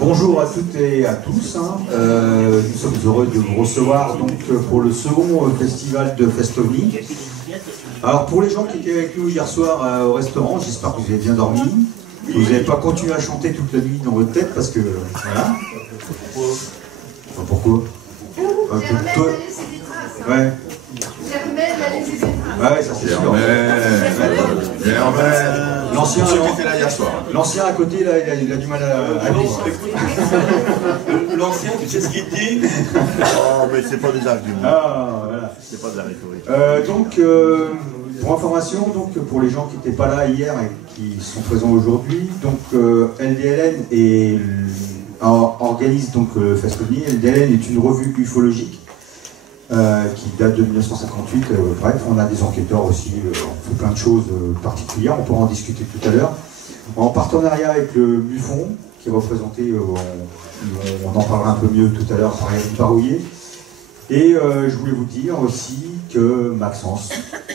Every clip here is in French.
Bonjour à toutes et à tous. Nous sommes heureux de vous recevoir donc, pour le second festival de Festovni. Alors pour les gens qui étaient avec nous hier soir au restaurant, j'espère que vous avez bien dormi. Que vous n'avez pas continué à chanter toute la nuit dans votre tête parce que... Voilà. Pourquoi Ouais. Ouais, ça c'est sûr. L'ancien qui était là hier soir. L'ancien à côté, là, il a du mal à vivre. L'ancien, tu sais ce qu'il dit? Oh, mais c'est pas des arguments. Ah, voilà. C'est pas de la rhétorique. Donc, pour information, donc, pour les gens qui n'étaient pas là hier et qui sont présents aujourd'hui, donc LDLN organise donc Festovni. LDLN est une revue ufologique. Qui date de 1958. Bref, on a des enquêteurs aussi, on fait plein de choses particulières, on pourra en discuter tout à l'heure. En partenariat avec le MUFON, qui est représenté, on en parlera un peu mieux tout à l'heure par Yann Barouillet. Et je voulais vous dire aussi que Maxence,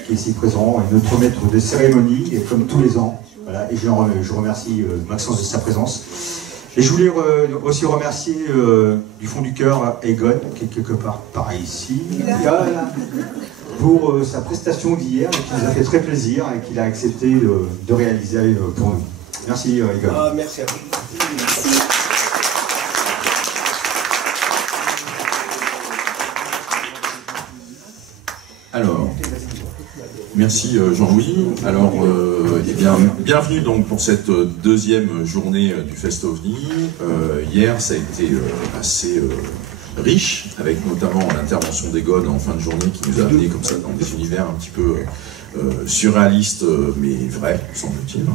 qui est ici présent, est notre maître des cérémonies, et comme tous les ans. Voilà, et je remercie Maxence de sa présence. Et je voulais aussi remercier du fond du cœur Egon, qui est quelque part par ici, pour sa prestation d'hier, qui nous a fait très plaisir et qu'il a accepté de réaliser pour nous. Merci Egon. Ah, merci à vous. Merci. Alors, merci Jean-Louis. Alors, bienvenue donc pour cette deuxième journée du Festovni. Hier, ça a été assez riche, avec notamment l'intervention d'Egon en fin de journée qui nous a amené comme ça dans des univers un petit peu surréalistes, mais vrais, semble-t-il.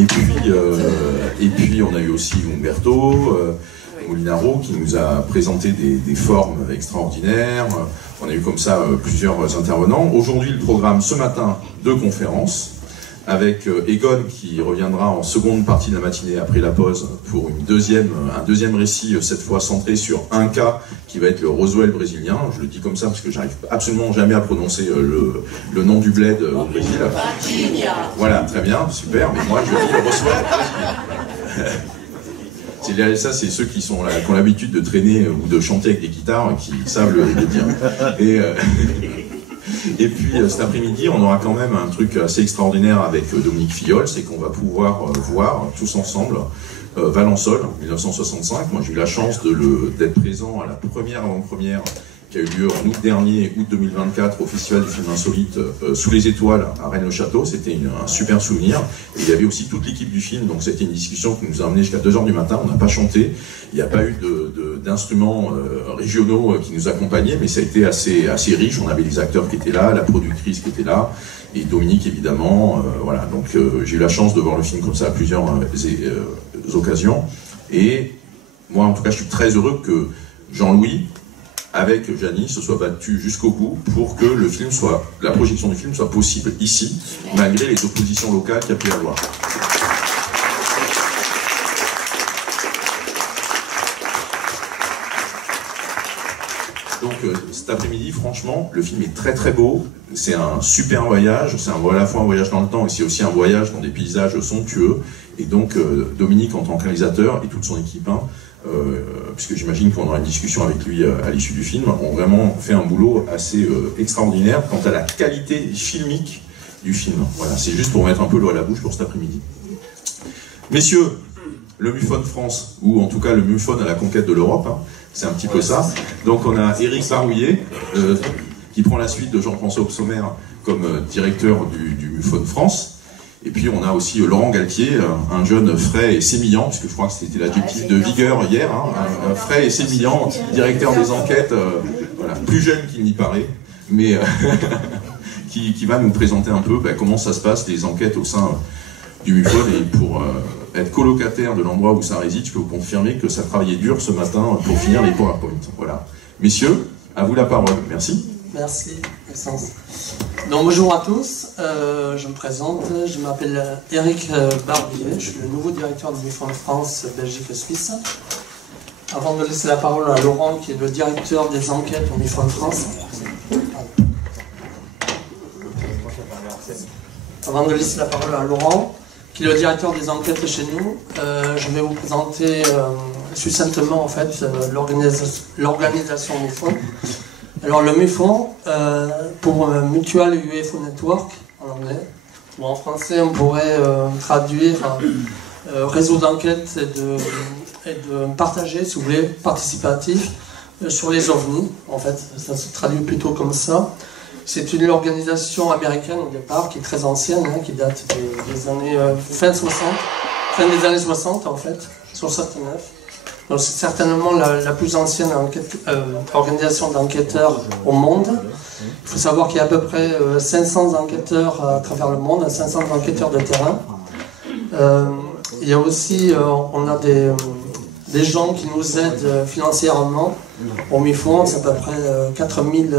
Et puis, on a eu aussi Umberto Molinaro qui nous a présenté des formes extraordinaires. On a eu comme ça plusieurs intervenants. Aujourd'hui, le programme ce matin de conférences avec Egon qui reviendra en seconde partie de la matinée après la pause pour un deuxième récit, cette fois centré sur un cas qui va être le Roswell brésilien. Je le dis comme ça parce que j'arrive absolument jamais à prononcer le nom du bled au Brésil. Voilà, très bien, super, mais moi je dis le Roswell brésilien. Ça, c'est ceux qui ont l'habitude de traîner ou de chanter avec des guitares qui savent le dire. Et puis cet après-midi, on aura quand même un truc assez extraordinaire avec Dominique Fillol, c'est qu'on va pouvoir voir tous ensemble Valençol, 1965. Moi, j'ai eu la chance d'être présent à la première avant-première qui a eu lieu en août dernier, août 2024, au Festival du film insolite Sous les étoiles à Rennes-le-Château. C'était un super souvenir. Et il y avait aussi toute l'équipe du film, donc c'était une discussion qui nous a amené jusqu'à 2 h du matin. On n'a pas chanté, il n'y a pas eu d'instruments régionaux qui nous accompagnaient, mais ça a été assez riche. On avait les acteurs qui étaient là, la productrice qui était là, et Dominique évidemment. Voilà, donc j'ai eu la chance de voir le film comme ça à plusieurs occasions. Et moi, en tout cas, je suis très heureux que Jean-Louis, avec Janie, se soit battu jusqu'au bout pour que la projection du film soit possible ici, malgré les oppositions locales qu'il y a pu y avoir. Donc cet après-midi, franchement, le film est très très beau, c'est un super voyage, c'est à la fois un voyage dans le temps et c'est aussi un voyage dans des paysages somptueux. Et donc Dominique, en tant que réalisateur, et toute son équipe, puisque j'imagine qu'on aura une discussion avec lui à l'issue du film, ont vraiment fait un boulot assez extraordinaire quant à la qualité filmique du film. Voilà, c'est juste pour mettre un peu l'eau à la bouche pour cet après-midi. Messieurs, le MUFON France, ou en tout cas le MUFON à la conquête de l'Europe, c'est un petit peu ça. Donc on a Éric Barouillet, qui prend la suite de Jean-François Sommer comme directeur du MUFON France. Et puis on a aussi Laurent Galtier, un jeune frais et sémillant, puisque je crois que c'était l'adjectif de vigueur hier, un frais et sémillant, directeur des enquêtes, voilà, plus jeune qu'il n'y paraît, mais qui va nous présenter un peu comment ça se passe, les enquêtes au sein du MUFON. Et pour être colocataire de l'endroit où ça réside, je peux vous confirmer que ça travaillait dur ce matin pour finir les PowerPoint. Voilà. Messieurs, à vous la parole. Merci. Merci, Maxence. Donc bonjour à tous, je me présente, je m'appelle Éric Barouillet, je suis le nouveau directeur du MUFON France, Belgique et Suisse. Avant de laisser la parole à Laurent, qui est le directeur des enquêtes au MUFON France. Avant de laisser la parole à Laurent, qui est le directeur des enquêtes chez nous. Je vais vous présenter succinctement en fait l'organisation MUFON. Alors le MUFON, pour Mutual UFO Network en anglais, ou en français on pourrait traduire réseau d'enquête et de partager, si vous voulez, participatif sur les ovnis. En fait, ça se traduit plutôt comme ça. C'est une organisation américaine au départ, qui est très ancienne, hein, qui date des années fin des années 60 en fait, 69. Donc c'est certainement la plus ancienne organisation d'enquêteurs au monde. Il faut savoir qu'il y a à peu près 500 enquêteurs à travers le monde, 500 enquêteurs de terrain. Il y a aussi, on a des gens qui nous aident financièrement. Au MUFON, c'est à peu près 4000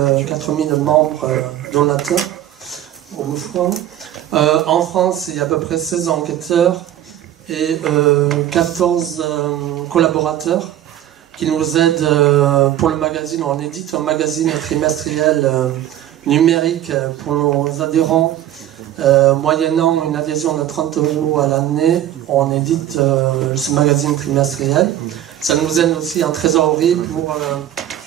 membres donateurs au MUFON. En France, il y a à peu près 16 enquêteurs et 14 collaborateurs qui nous aident pour le magazine. On édite un magazine trimestriel numérique pour nos adhérents. Moyennant une adhésion de 30 € à l'année, on édite ce magazine trimestriel. Ça nous aide aussi en trésorerie pour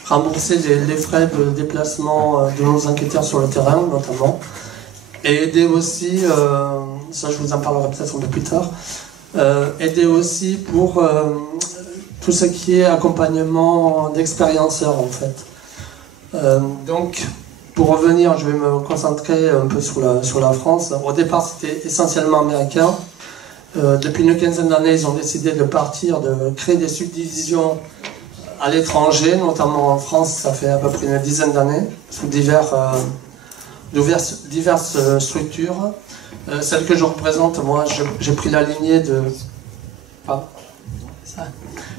rembourser les frais de déplacement de nos enquêteurs sur le terrain, notamment. Et aider aussi, ça je vous en parlerai peut-être un peu plus tard, aider aussi pour tout ce qui est accompagnement d'expérienceurs en fait. Donc, pour revenir, je vais me concentrer un peu sur la France. Au départ, c'était essentiellement américain. Depuis une quinzaine d'années, ils ont décidé de partir, de créer des subdivisions à l'étranger, notamment en France, ça fait à peu près une dizaine d'années, sous diverses structures. Celle que je représente, moi, j'ai pris la lignée de...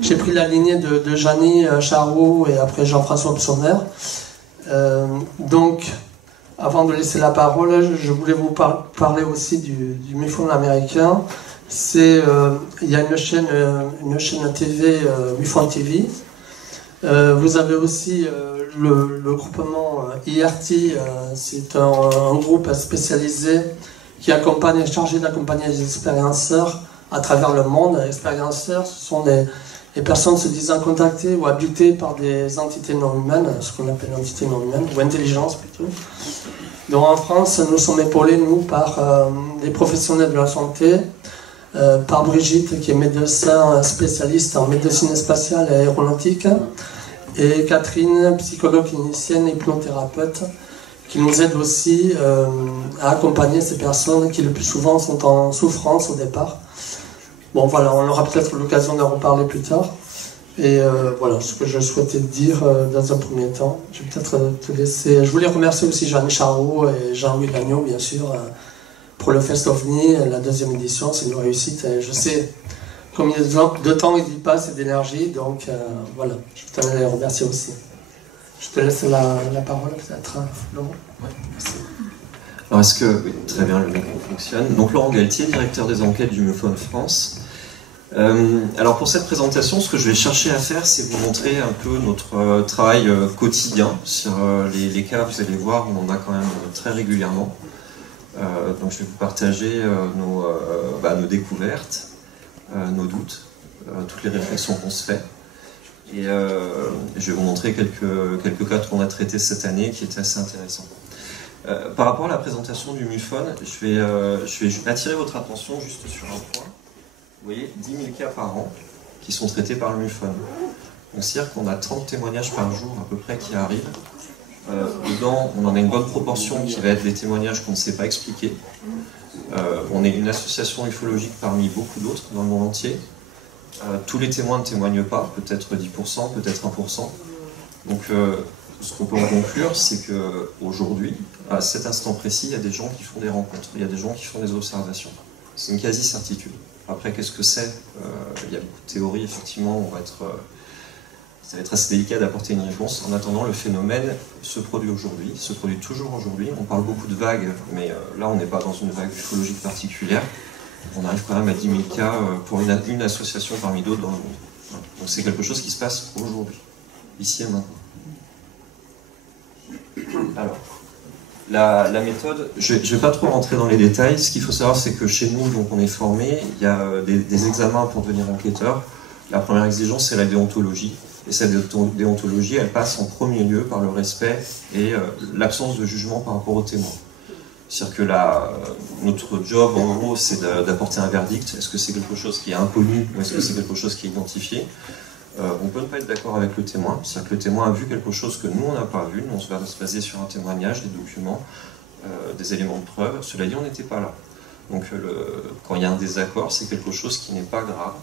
J'ai pris la lignée de Jeannie Charroux et après Jean-François Psonner. Donc, avant de laisser la parole, je voulais vous parler aussi du MUFON américain. Il y a une chaîne TV, MUFON TV. Vous avez aussi le groupement IRT, c'est un groupe spécialisé qui est chargé d'accompagner les expérienceurs à travers le monde. Les expérienceurs, ce sont les personnes se disant contactées ou habitées par des entités non humaines, ce qu'on appelle entités non humaines, ou intelligence plutôt. Donc en France, nous sommes épaulés, nous, par des professionnels de la santé, par Brigitte, qui est médecin spécialiste en médecine spatiale et aéronautique, et Catherine, psychologue clinicienne, hypnothérapeute, qui nous aide aussi à accompagner ces personnes qui le plus souvent sont en souffrance au départ. Bon voilà, on aura peut-être l'occasion d'en reparler plus tard. Et voilà ce que je souhaitais dire dans un premier temps. Je vais peut-être te laisser... Je voulais remercier aussi Jeanne Charroux et Jean-Louis Lagneau, bien sûr, pour le Fest OVNI, la deuxième édition. C'est une réussite. Et je sais combien de temps il y passe et d'énergie. Donc voilà, je tenais à les remercier aussi. Je te laisse la parole peut-être, Laurent. Ouais, merci. Alors est-ce que... Oui, très bien, le micro fonctionne. Donc Laurent Galtier, directeur des enquêtes du MUFON France. Alors pour cette présentation, ce que je vais chercher à faire, c'est vous montrer un peu notre travail quotidien sur les cas, vous allez voir, on en a quand même très régulièrement. Donc je vais vous partager nos découvertes, nos doutes, toutes les réflexions qu'on se fait. Et je vais vous montrer quelques cas qu'on a traités cette année qui étaient assez intéressants. Par rapport à la présentation du MUFON, je vais attirer votre attention juste sur un point. Vous voyez, 10 000 cas par an qui sont traités par le MUFON. Donc c'est-à-dire qu'on a 30 témoignages par jour à peu près qui arrivent. Dedans, on en a une bonne proportion qui va être des témoignages qu'on ne sait pas expliquer. On est une association ufologique parmi beaucoup d'autres dans le monde entier. Tous les témoins ne témoignent pas, peut-être 10%, peut-être 1%. Donc ce qu'on peut en conclure, c'est qu'aujourd'hui, à cet instant précis, il y a des gens qui font des rencontres, il y a des gens qui font des observations. C'est une quasi-certitude. Après, qu'est-ce que c'est? Il y a beaucoup de théories, effectivement, ça va être assez délicat d'apporter une réponse. En attendant, le phénomène se produit aujourd'hui, se produit toujours aujourd'hui. On parle beaucoup de vagues, mais là, on n'est pas dans une vague ufologique particulière. On arrive quand même à 10 000 cas pour une association parmi d'autres dans le monde. Voilà. Donc c'est quelque chose qui se passe aujourd'hui, ici et maintenant. Alors, La méthode, je ne vais pas trop rentrer dans les détails. Ce qu'il faut savoir, c'est que chez nous, donc, on est formé, il y a des examens pour devenir enquêteur. La première exigence, c'est la déontologie. Et cette déontologie, elle passe en premier lieu par le respect et l'absence de jugement par rapport aux témoins. C'est-à-dire que notre job, en gros, c'est d'apporter un verdict. Est-ce que c'est quelque chose qui est inconnu ou est-ce que c'est quelque chose qui est identifié? On peut ne pas être d'accord avec le témoin. C'est-à-dire que le témoin a vu quelque chose que nous, on n'a pas vu. Nous, on se va se baser sur un témoignage, des documents, des éléments de preuve. Cela dit, on n'était pas là. Donc, quand il y a un désaccord, c'est quelque chose qui n'est pas grave.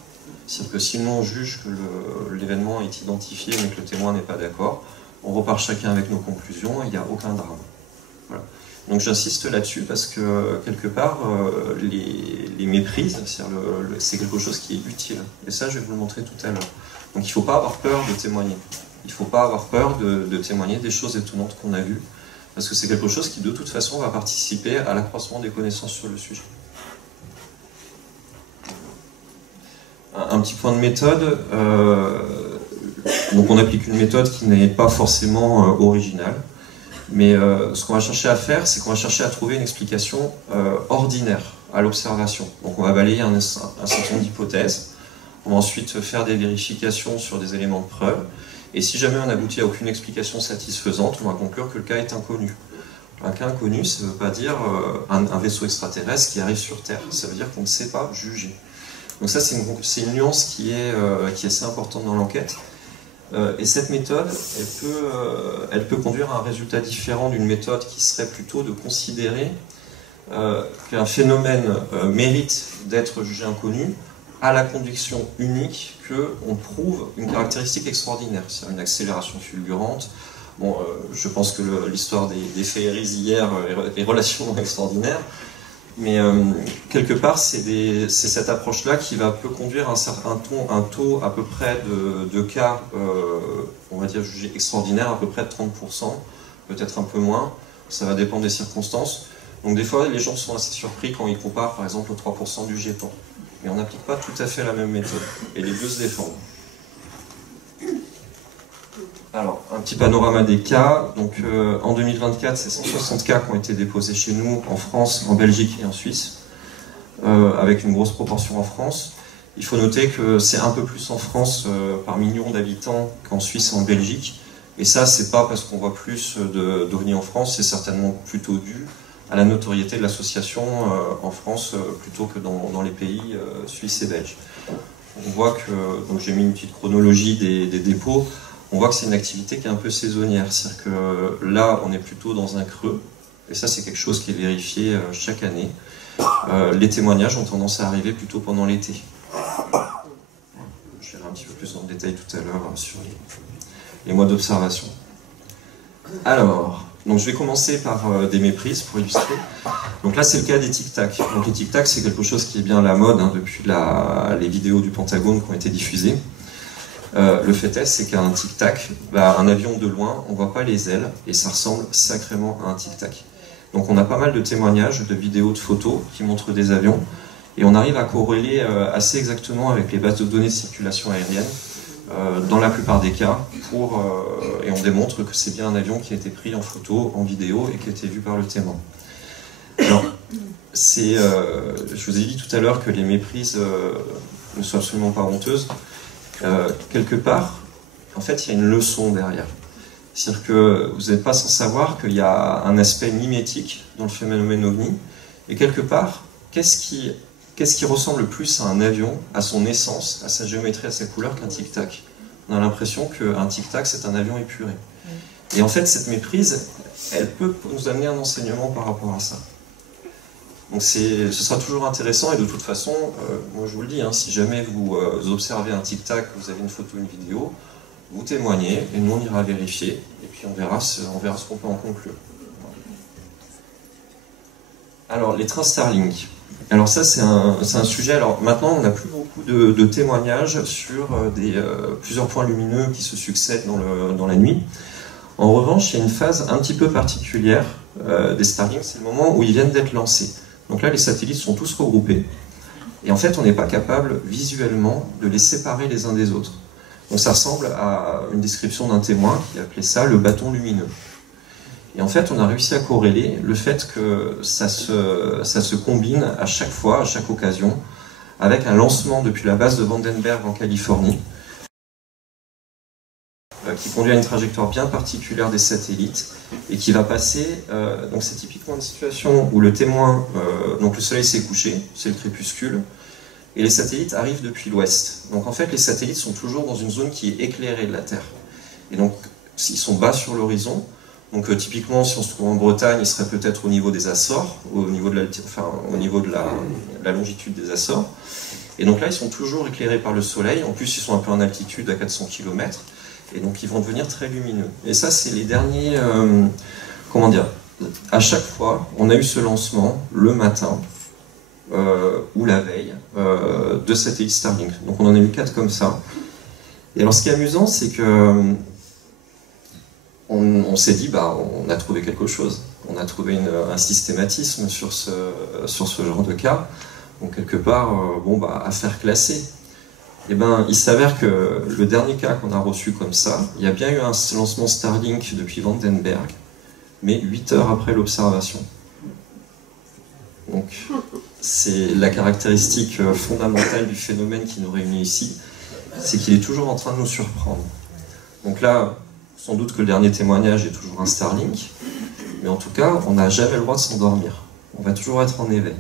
C'est-à-dire que si nous, on juge que l'événement est identifié mais que le témoin n'est pas d'accord, on repart chacun avec nos conclusions et il n'y a aucun drame. Voilà. Donc j'insiste là-dessus parce que, quelque part, les méprises, c'est quelque chose qui est utile. Et ça, je vais vous le montrer tout à l'heure. Donc il ne faut pas avoir peur de témoigner. Il ne faut pas avoir peur de témoigner des choses étonnantes qu'on a vues, parce que c'est quelque chose qui, de toute façon, va participer à l'accroissement des connaissances sur le sujet. Un petit point de méthode. Donc on applique une méthode qui n'est pas forcément originale. Mais ce qu'on va chercher à faire, c'est qu'on va chercher à trouver une explication ordinaire à l'observation. Donc on va balayer un certain nombre d'hypothèses, on va ensuite faire des vérifications sur des éléments de preuve, et si jamais on n'aboutit à aucune explication satisfaisante, on va conclure que le cas est inconnu. Un cas inconnu, ça ne veut pas dire un vaisseau extraterrestre qui arrive sur Terre, ça veut dire qu'on ne sait pas juger. Donc ça, c'est une nuance qui est assez importante dans l'enquête. Et cette méthode, elle peut conduire à un résultat différent d'une méthode qui serait plutôt de considérer qu'un phénomène mérite d'être jugé inconnu à la condition unique qu'on prouve une caractéristique extraordinaire, c'est-à-dire une accélération fulgurante. Bon, je pense que l'histoire des féeries hier est relativement extraordinaire, mais quelque part, c'est cette approche-là qui peut conduire un taux à peu près de cas, on va dire jugés extraordinaires, à peu près de 30%, peut-être un peu moins, ça va dépendre des circonstances. Donc des fois, les gens sont assez surpris quand ils comparent par exemple aux 3% du GEPAN. Mais on n'applique pas tout à fait la même méthode, et les deux se défendent. Alors, un petit panorama des cas. Donc, en 2024, c'est 160 cas qui ont été déposés chez nous, en France, en Belgique et en Suisse, avec une grosse proportion en France. Il faut noter que c'est un peu plus en France par million d'habitants qu'en Suisse et en Belgique. Et ça, c'est pas parce qu'on voit plus d'OVNI en France, c'est certainement plutôt dû à la notoriété de l'association en France plutôt que dans les pays suisses et belges. On voit que, donc j'ai mis une petite chronologie des dépôts. On voit que c'est une activité qui est un peu saisonnière, c'est-à-dire que là, on est plutôt dans un creux, et ça, c'est quelque chose qui est vérifié chaque année. Les témoignages ont tendance à arriver plutôt pendant l'été. Je verrai un petit peu plus en détail tout à l'heure sur les mois d'observation. Alors, donc je vais commencer par des méprises pour illustrer. Donc là, c'est le cas des tic-tac. Donc les tic-tac, c'est quelque chose qui est bien à la mode depuis les vidéos du Pentagone qui ont été diffusées. Le fait est, c'est qu'un tic-tac, un avion de loin, on ne voit pas les ailes et ça ressemble sacrément à un tic-tac. Donc on a pas mal de témoignages, de vidéos, de photos qui montrent des avions et on arrive à corréler assez exactement avec les bases de données de circulation aérienne dans la plupart des cas et on démontre que c'est bien un avion qui a été pris en photo, en vidéo et qui a été vu par le témoin. Alors, je vous ai dit tout à l'heure que les méprises ne sont absolument pas honteuses. Quelque part, en fait, il y a une leçon derrière. C'est-à-dire que vous n'êtes pas sans savoir qu'il y a un aspect mimétique dans le phénomène OVNI, et quelque part, qu'est-ce qui ressemble plus à un avion, à son essence, à sa géométrie, à sa couleur, qu'un tic-tac? On a l'impression qu'un tic-tac, c'est un avion épuré. Et en fait, cette méprise, elle peut nous amener un enseignement par rapport à ça. Donc ce sera toujours intéressant, et de toute façon, moi je vous le dis, si jamais vous observez un tic-tac, vous avez une photo, une vidéo, vous témoignez, et nous on ira vérifier, et puis on verra ce qu'on peut en conclure. Alors, les trains Starlink. Alors ça, c'est un sujet, alors maintenant on n'a plus beaucoup de témoignages sur plusieurs points lumineux qui se succèdent dans la nuit. En revanche, il y a une phase un petit peu particulière des Starlink, c'est le moment où ils viennent d'être lancés. Donc là, les satellites sont tous regroupés. Et en fait, on n'est pas capable, visuellement, de les séparer les uns des autres. Donc ça ressemble à une description d'un témoin qui appelait ça le bâton lumineux. Et en fait, on a réussi à corréler le fait que ça se combine à chaque fois, à chaque occasion, avec un lancement depuis la base de Vandenberg en Californie, qui conduit à une trajectoire bien particulière des satellites, et qui va passer, donc c'est typiquement une situation où le témoin, donc le soleil s'est couché, c'est le crépuscule, et les satellites arrivent depuis l'ouest. Donc en fait, les satellites sont toujours dans une zone qui est éclairée de la Terre. Et donc, ils sont bas sur l'horizon. Donc typiquement, si on se trouve en Bretagne, ils seraient peut-être au niveau des Açores, au niveau de la longitude des Açores. Et donc là, ils sont toujours éclairés par le soleil. En plus, ils sont un peu en altitude, à 400 km. Et donc, ils vont devenir très lumineux. Et ça, c'est les derniers... comment dire ? À chaque fois, on a eu ce lancement le matin, ou la veille, de satellites Starlink. Donc on en a eu 4 comme ça. Et alors ce qui est amusant, c'est que on s'est dit, bah, on a trouvé quelque chose. On a trouvé un systématisme sur ce genre de cas. Donc quelque part, affaire classée. Et ben, il s'avère que le dernier cas qu'on a reçu comme ça, il y a bien eu un lancement Starlink depuis Vandenberg, mais 8 heures après l'observation. Donc, c'est la caractéristique fondamentale du phénomène qui nous réunit ici, c'est qu'il est toujours en train de nous surprendre. Donc là, sans doute que le dernier témoignage est toujours un Starlink, mais en tout cas, on n'a jamais le droit de s'endormir. On va toujours être en éveil.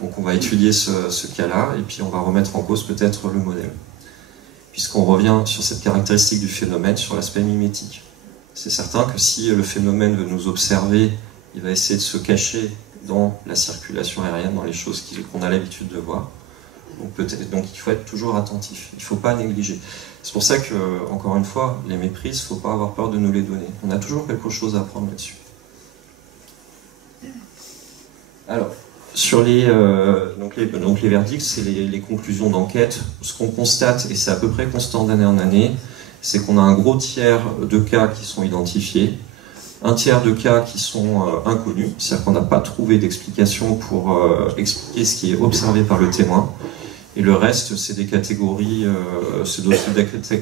Donc on va étudier ce cas-là, et puis on va remettre en cause peut-être le modèle. Puisqu'on revient sur cette caractéristique du phénomène, sur l'aspect mimétique. C'est certain que si le phénomène veut nous observer, il va essayer de se cacher dans la circulation aérienne, dans les choses qu'on a l'habitude de voir. Donc il faut être toujours attentif, il ne faut pas négliger. C'est pour ça que, encore une fois, les méprises, il ne faut pas avoir peur de nous les donner. On a toujours quelque chose à apprendre là-dessus. Alors, sur les verdicts, c'est les conclusions d'enquête. Ce qu'on constate, et c'est à peu près constant d'année en année, c'est qu'on a un gros tiers de cas qui sont identifiés, un tiers de cas qui sont inconnus, c'est-à-dire qu'on n'a pas trouvé d'explication pour expliquer ce qui est observé par le témoin. Et le reste, c'est des catégories, c'est d'autres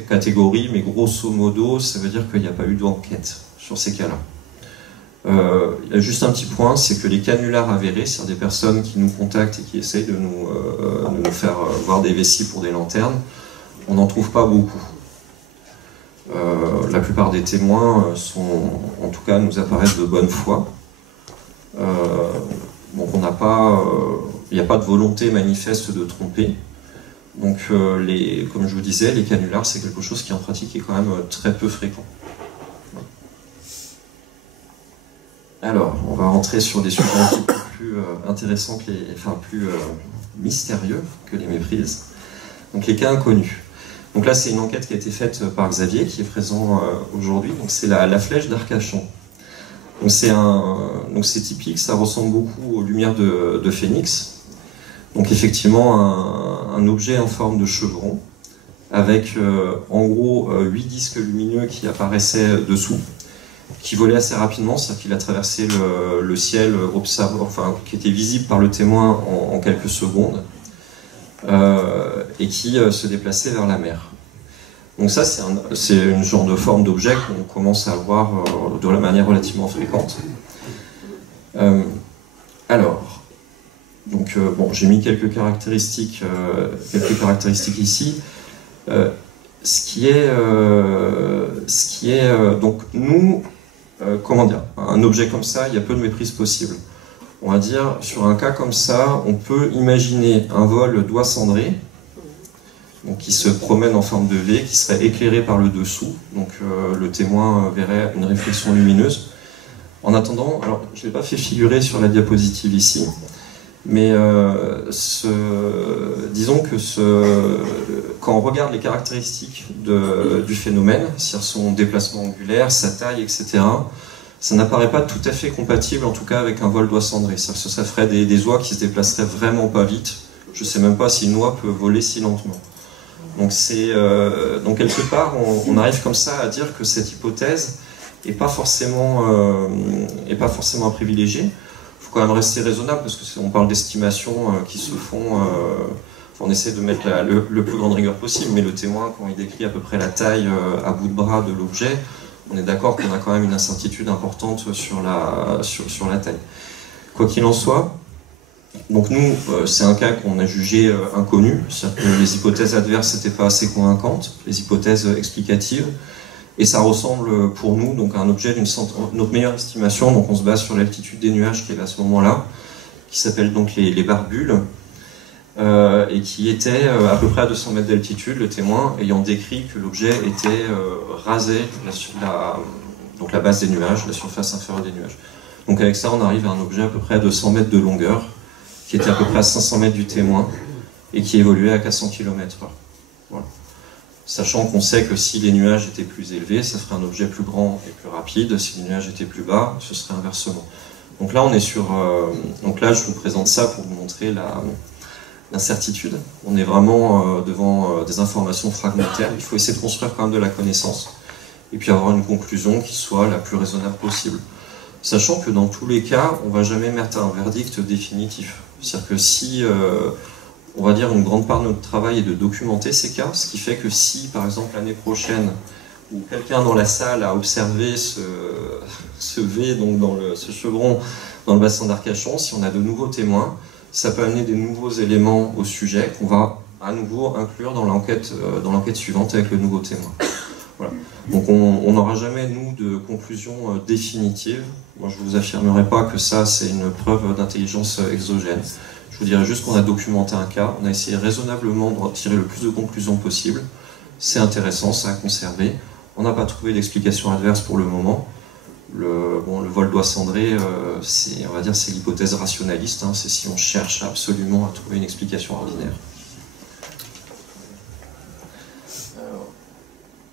catégories, mais grosso modo, ça veut dire qu'il n'y a pas eu d'enquête sur ces cas-là. Il y a juste un petit point, c'est que les canulars avérés, c'est-à-dire des personnes qui nous contactent et qui essayent de nous faire voir des vessies pour des lanternes, on n'en trouve pas beaucoup. La plupart des témoins en tout cas, nous apparaissent de bonne foi. Donc il n'y a pas de volonté manifeste de tromper. Donc comme je vous disais, les canulars, c'est quelque chose qui en pratique est quand même très peu fréquent. Alors, on va rentrer sur des sujets un petit peu plus intéressants, plus mystérieux que les méprises. Donc les cas inconnus. Donc là, c'est une enquête qui a été faite par Xavier, qui est présent aujourd'hui. Donc c'est la flèche d'Arcachon. Donc c'est typique, ça ressemble beaucoup aux lumières de Phénix. Donc effectivement, un objet en forme de chevron, avec en gros 8 disques lumineux qui apparaissaient dessous, qui volait assez rapidement, c'est-à-dire qu'il a traversé le ciel, qui était visible par le témoin en quelques secondes, et qui se déplaçait vers la mer. Donc ça, c'est une genre de forme d'objet qu'on commence à voir de la manière relativement fréquente. J'ai mis quelques caractéristiques ici. Un objet comme ça, il y a peu de méprise possible. On va dire, sur un cas comme ça, on peut imaginer un vol doigt cendré, donc qui se promène en forme de V, qui serait éclairé par le dessous, donc le témoin verrait une réflexion lumineuse. En attendant, alors je ne l'ai pas fait figurer sur la diapositive ici, mais disons que quand on regarde les caractéristiques du phénomène, c'est-à-dire son déplacement angulaire, sa taille, etc., ça n'apparaît pas tout à fait compatible, en tout cas avec un vol doigt cendré. C'est-à-dire que ça ferait des oies qui se déplaceraient vraiment pas vite. Je ne sais même pas si une oie peut voler si lentement. Donc quelque part, on arrive comme ça à dire que cette hypothèse n'est pas forcément à privilégier. Il faut quand même rester raisonnable, parce qu'on parle d'estimations qui se font... on essaie de mettre le plus grande rigueur possible, mais le témoin, quand il décrit à peu près la taille à bout de bras de l'objet, on est d'accord qu'on a quand même une incertitude importante sur la taille. Quoi qu'il en soit, donc nous, c'est un cas qu'on a jugé inconnu, c'est-à-dire que les hypothèses adverses n'étaient pas assez convaincantes, les hypothèses explicatives, et ça ressemble pour nous donc, à un objet notre meilleure estimation, donc on se base sur l'altitude des nuages qui est à ce moment-là, qui s'appelle donc les barbules, et qui était à peu près à 200 mètres d'altitude, le témoin ayant décrit que l'objet était rasé, donc la base des nuages, la surface inférieure des nuages. Donc avec ça, on arrive à un objet à peu près à 200 mètres de longueur, qui était à peu près à 500 mètres du témoin, et qui évoluait à 400 km/h. Voilà. Sachant qu'on sait que si les nuages étaient plus élevés, ça ferait un objet plus grand et plus rapide, si les nuages étaient plus bas, ce serait inversement. Donc là, on est sur... donc là, je vous présente ça pour vous montrer l'incertitude. On est vraiment devant des informations fragmentaires. Il faut essayer de construire quand même de la connaissance et puis avoir une conclusion qui soit la plus raisonnable possible. Sachant que dans tous les cas, on ne va jamais mettre un verdict définitif. C'est-à-dire que si, on va dire, une grande part de notre travail est de documenter ces cas, ce qui fait que si, par exemple, l'année prochaine, où quelqu'un dans la salle a observé ce V, donc ce chevron dans le bassin d'Arcachon, si on a de nouveaux témoins, ça peut amener des nouveaux éléments au sujet qu'on va à nouveau inclure dans l'enquête suivante avec le nouveau témoin. Voilà. Donc on n'aura jamais, nous, de conclusion définitive. Moi, je ne vous affirmerai pas que ça, c'est une preuve d'intelligence exogène. Je vous dirais juste qu'on a documenté un cas, on a essayé raisonnablement de tirer le plus de conclusions possible. C'est intéressant, ça a conservé. On n'a pas trouvé d'explication adverse pour le moment. Le vol d'oie cendrée, on va dire, c'est l'hypothèse rationaliste, hein, c'est si on cherche absolument à trouver une explication ordinaire.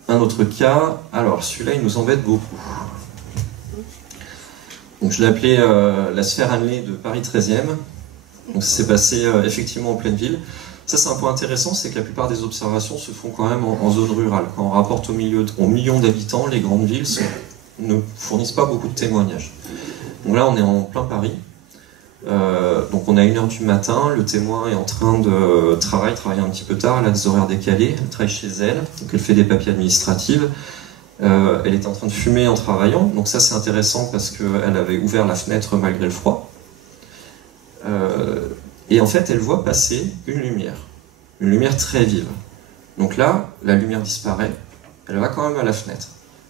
Un autre cas, alors celui-là il nous embête beaucoup. Donc je l'ai appelé la sphère Hanley de Paris 13e. Donc ça s'est passé effectivement en pleine ville. Ça c'est un point intéressant, c'est que la plupart des observations se font quand même en zone rurale. Quand on rapporte aux millions d'habitants, les grandes villes ne fournissent pas beaucoup de témoignages. Donc là on est en plein Paris. Donc on est à 1h du matin, le témoin est en train de travailler un petit peu tard, elle a des horaires décalés, elle travaille chez elle, donc elle fait des papiers administratifs, elle était en train de fumer en travaillant, donc ça c'est intéressant parce qu'elle avait ouvert la fenêtre malgré le froid, et en fait elle voit passer une lumière très vive. Donc là, la lumière disparaît, elle va quand même à la fenêtre,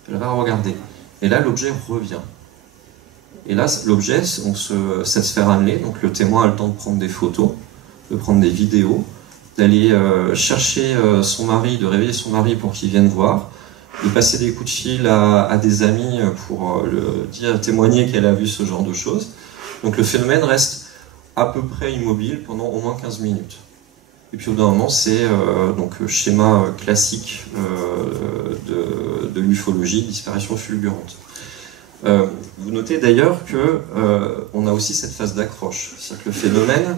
elle va regarder, et là l'objet revient. Et là, l'objet, cette sphère Hanley, donc le témoin a le temps de prendre des photos, de prendre des vidéos, d'aller chercher son mari, de réveiller son mari pour qu'il vienne voir, de passer des coups de fil à des amis pour témoigner qu'elle a vu ce genre de choses. Donc le phénomène reste à peu près immobile pendant au moins 15 minutes. Et puis au bout d'un moment, c'est donc schéma classique de l'ufologie, disparition fulgurante. Vous notez d'ailleurs qu'on a aussi cette phase d'accroche, c'est-à-dire que le phénomène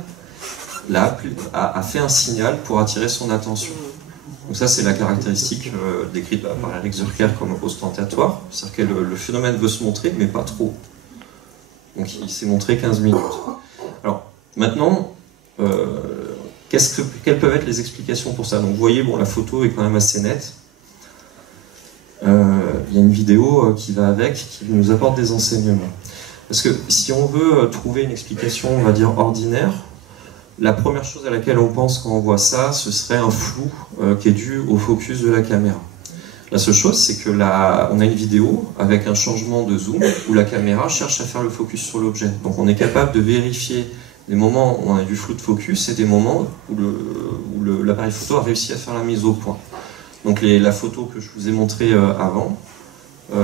là, a fait un signal pour attirer son attention. Donc ça c'est la caractéristique décrite par Eric Zurcher comme ostentatoire, c'est-à-dire que le phénomène veut se montrer mais pas trop. Donc il s'est montré 15 minutes. Alors maintenant, quelles peuvent être les explications pour ça? Donc vous voyez, bon, la photo est quand même assez nette. Il y a une vidéo qui va avec, qui nous apporte des enseignements. Parce que si on veut trouver une explication, on va dire, ordinaire, la première chose à laquelle on pense quand on voit ça, ce serait un flou qui est dû au focus de la caméra. La seule chose, c'est que là, on a une vidéo avec un changement de zoom où la caméra cherche à faire le focus sur l'objet. Donc on est capable de vérifier des moments où on a du flou de focus et des moments où l'appareil photo a réussi à faire la mise au point. Donc la photo que je vous ai montrée avant,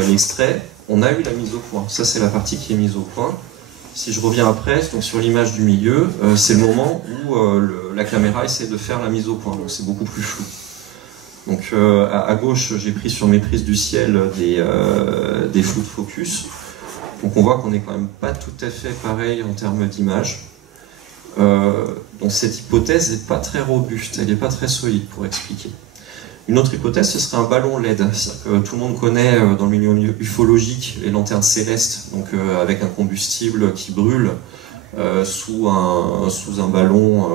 l'extrait, on a eu la mise au point. Ça c'est la partie qui est mise au point. Si je reviens après, donc sur l'image du milieu, c'est le moment où la caméra essaie de faire la mise au point. Donc c'est beaucoup plus flou. Donc à gauche, j'ai pris sur mes prises du ciel des flous de focus. Donc on voit qu'on n'est quand même pas tout à fait pareil en termes d'image. Donc cette hypothèse n'est pas très robuste, elle n'est pas très solide pour expliquer. Une autre hypothèse, ce serait un ballon LED. C'est-à-dire que tout le monde connaît dans le milieu ufologique les lanternes célestes, donc avec un combustible qui brûle sous un ballon,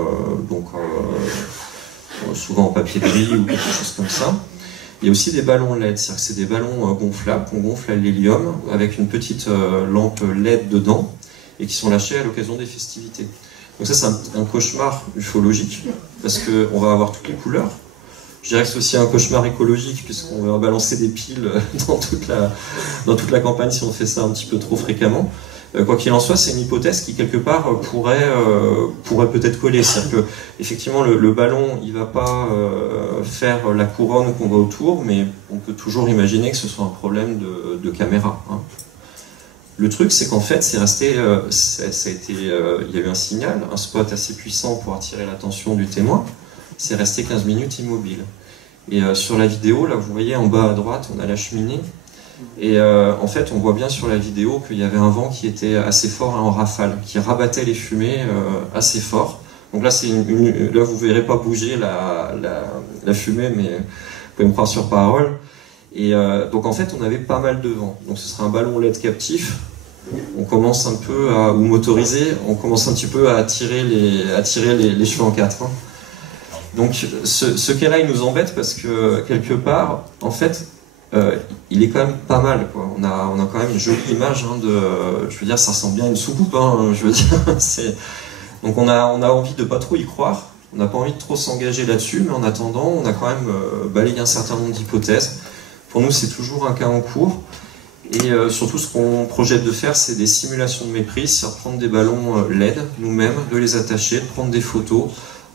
souvent en papier de riz ou quelque chose comme ça. Il y a aussi des ballons LED, c'est-à-dire que c'est des ballons gonflables qu'on gonfle à l'hélium avec une petite lampe LED dedans et qui sont lâchés à l'occasion des festivités. Donc ça, c'est un cauchemar ufologique parce qu'on va avoir toutes les couleurs. Je dirais que c'est aussi un cauchemar écologique puisqu'on va balancer des piles dans toute la campagne si on fait ça un petit peu trop fréquemment. Quoi qu'il en soit, c'est une hypothèse qui quelque part pourrait peut-être coller. C'est-à-dire que effectivement le ballon, il va pas faire la couronne qu'on voit autour, mais on peut toujours imaginer que ce soit un problème de caméra. Hein. Le truc, c'est qu'en fait, c'est resté, il y a eu un signal, un spot assez puissant pour attirer l'attention du témoin. C'est resté 15 minutes immobile. Et sur la vidéo, là, vous voyez en bas à droite, on a la cheminée. Et en fait, on voit bien sur la vidéo qu'il y avait un vent qui était assez fort en rafale, qui rabattait les fumées assez fort. Donc là, là vous ne verrez pas bouger la fumée, mais vous pouvez me croire sur parole. Et donc en fait, on avait pas mal de vent. Donc ce sera un ballon LED captif. On commence un peu ou motorisé, on commence un petit peu à tirer les cheveux en quatre. Hein. Donc ce cas-là, il nous embête parce que quelque part, en fait, il est quand même pas mal, quoi. On a quand même une jolie image je veux dire, ça ressemble bien à une soucoupe, hein, je veux dire. Donc on a envie de pas trop y croire, on n'a pas envie de trop s'engager là-dessus, mais en attendant, on a quand même balayé un certain nombre d'hypothèses. Pour nous, c'est toujours un cas en cours, et surtout ce qu'on projette de faire, c'est des simulations de méprise, c'est-à-dire prendre des ballons LED nous-mêmes, de les attacher, de prendre des photos.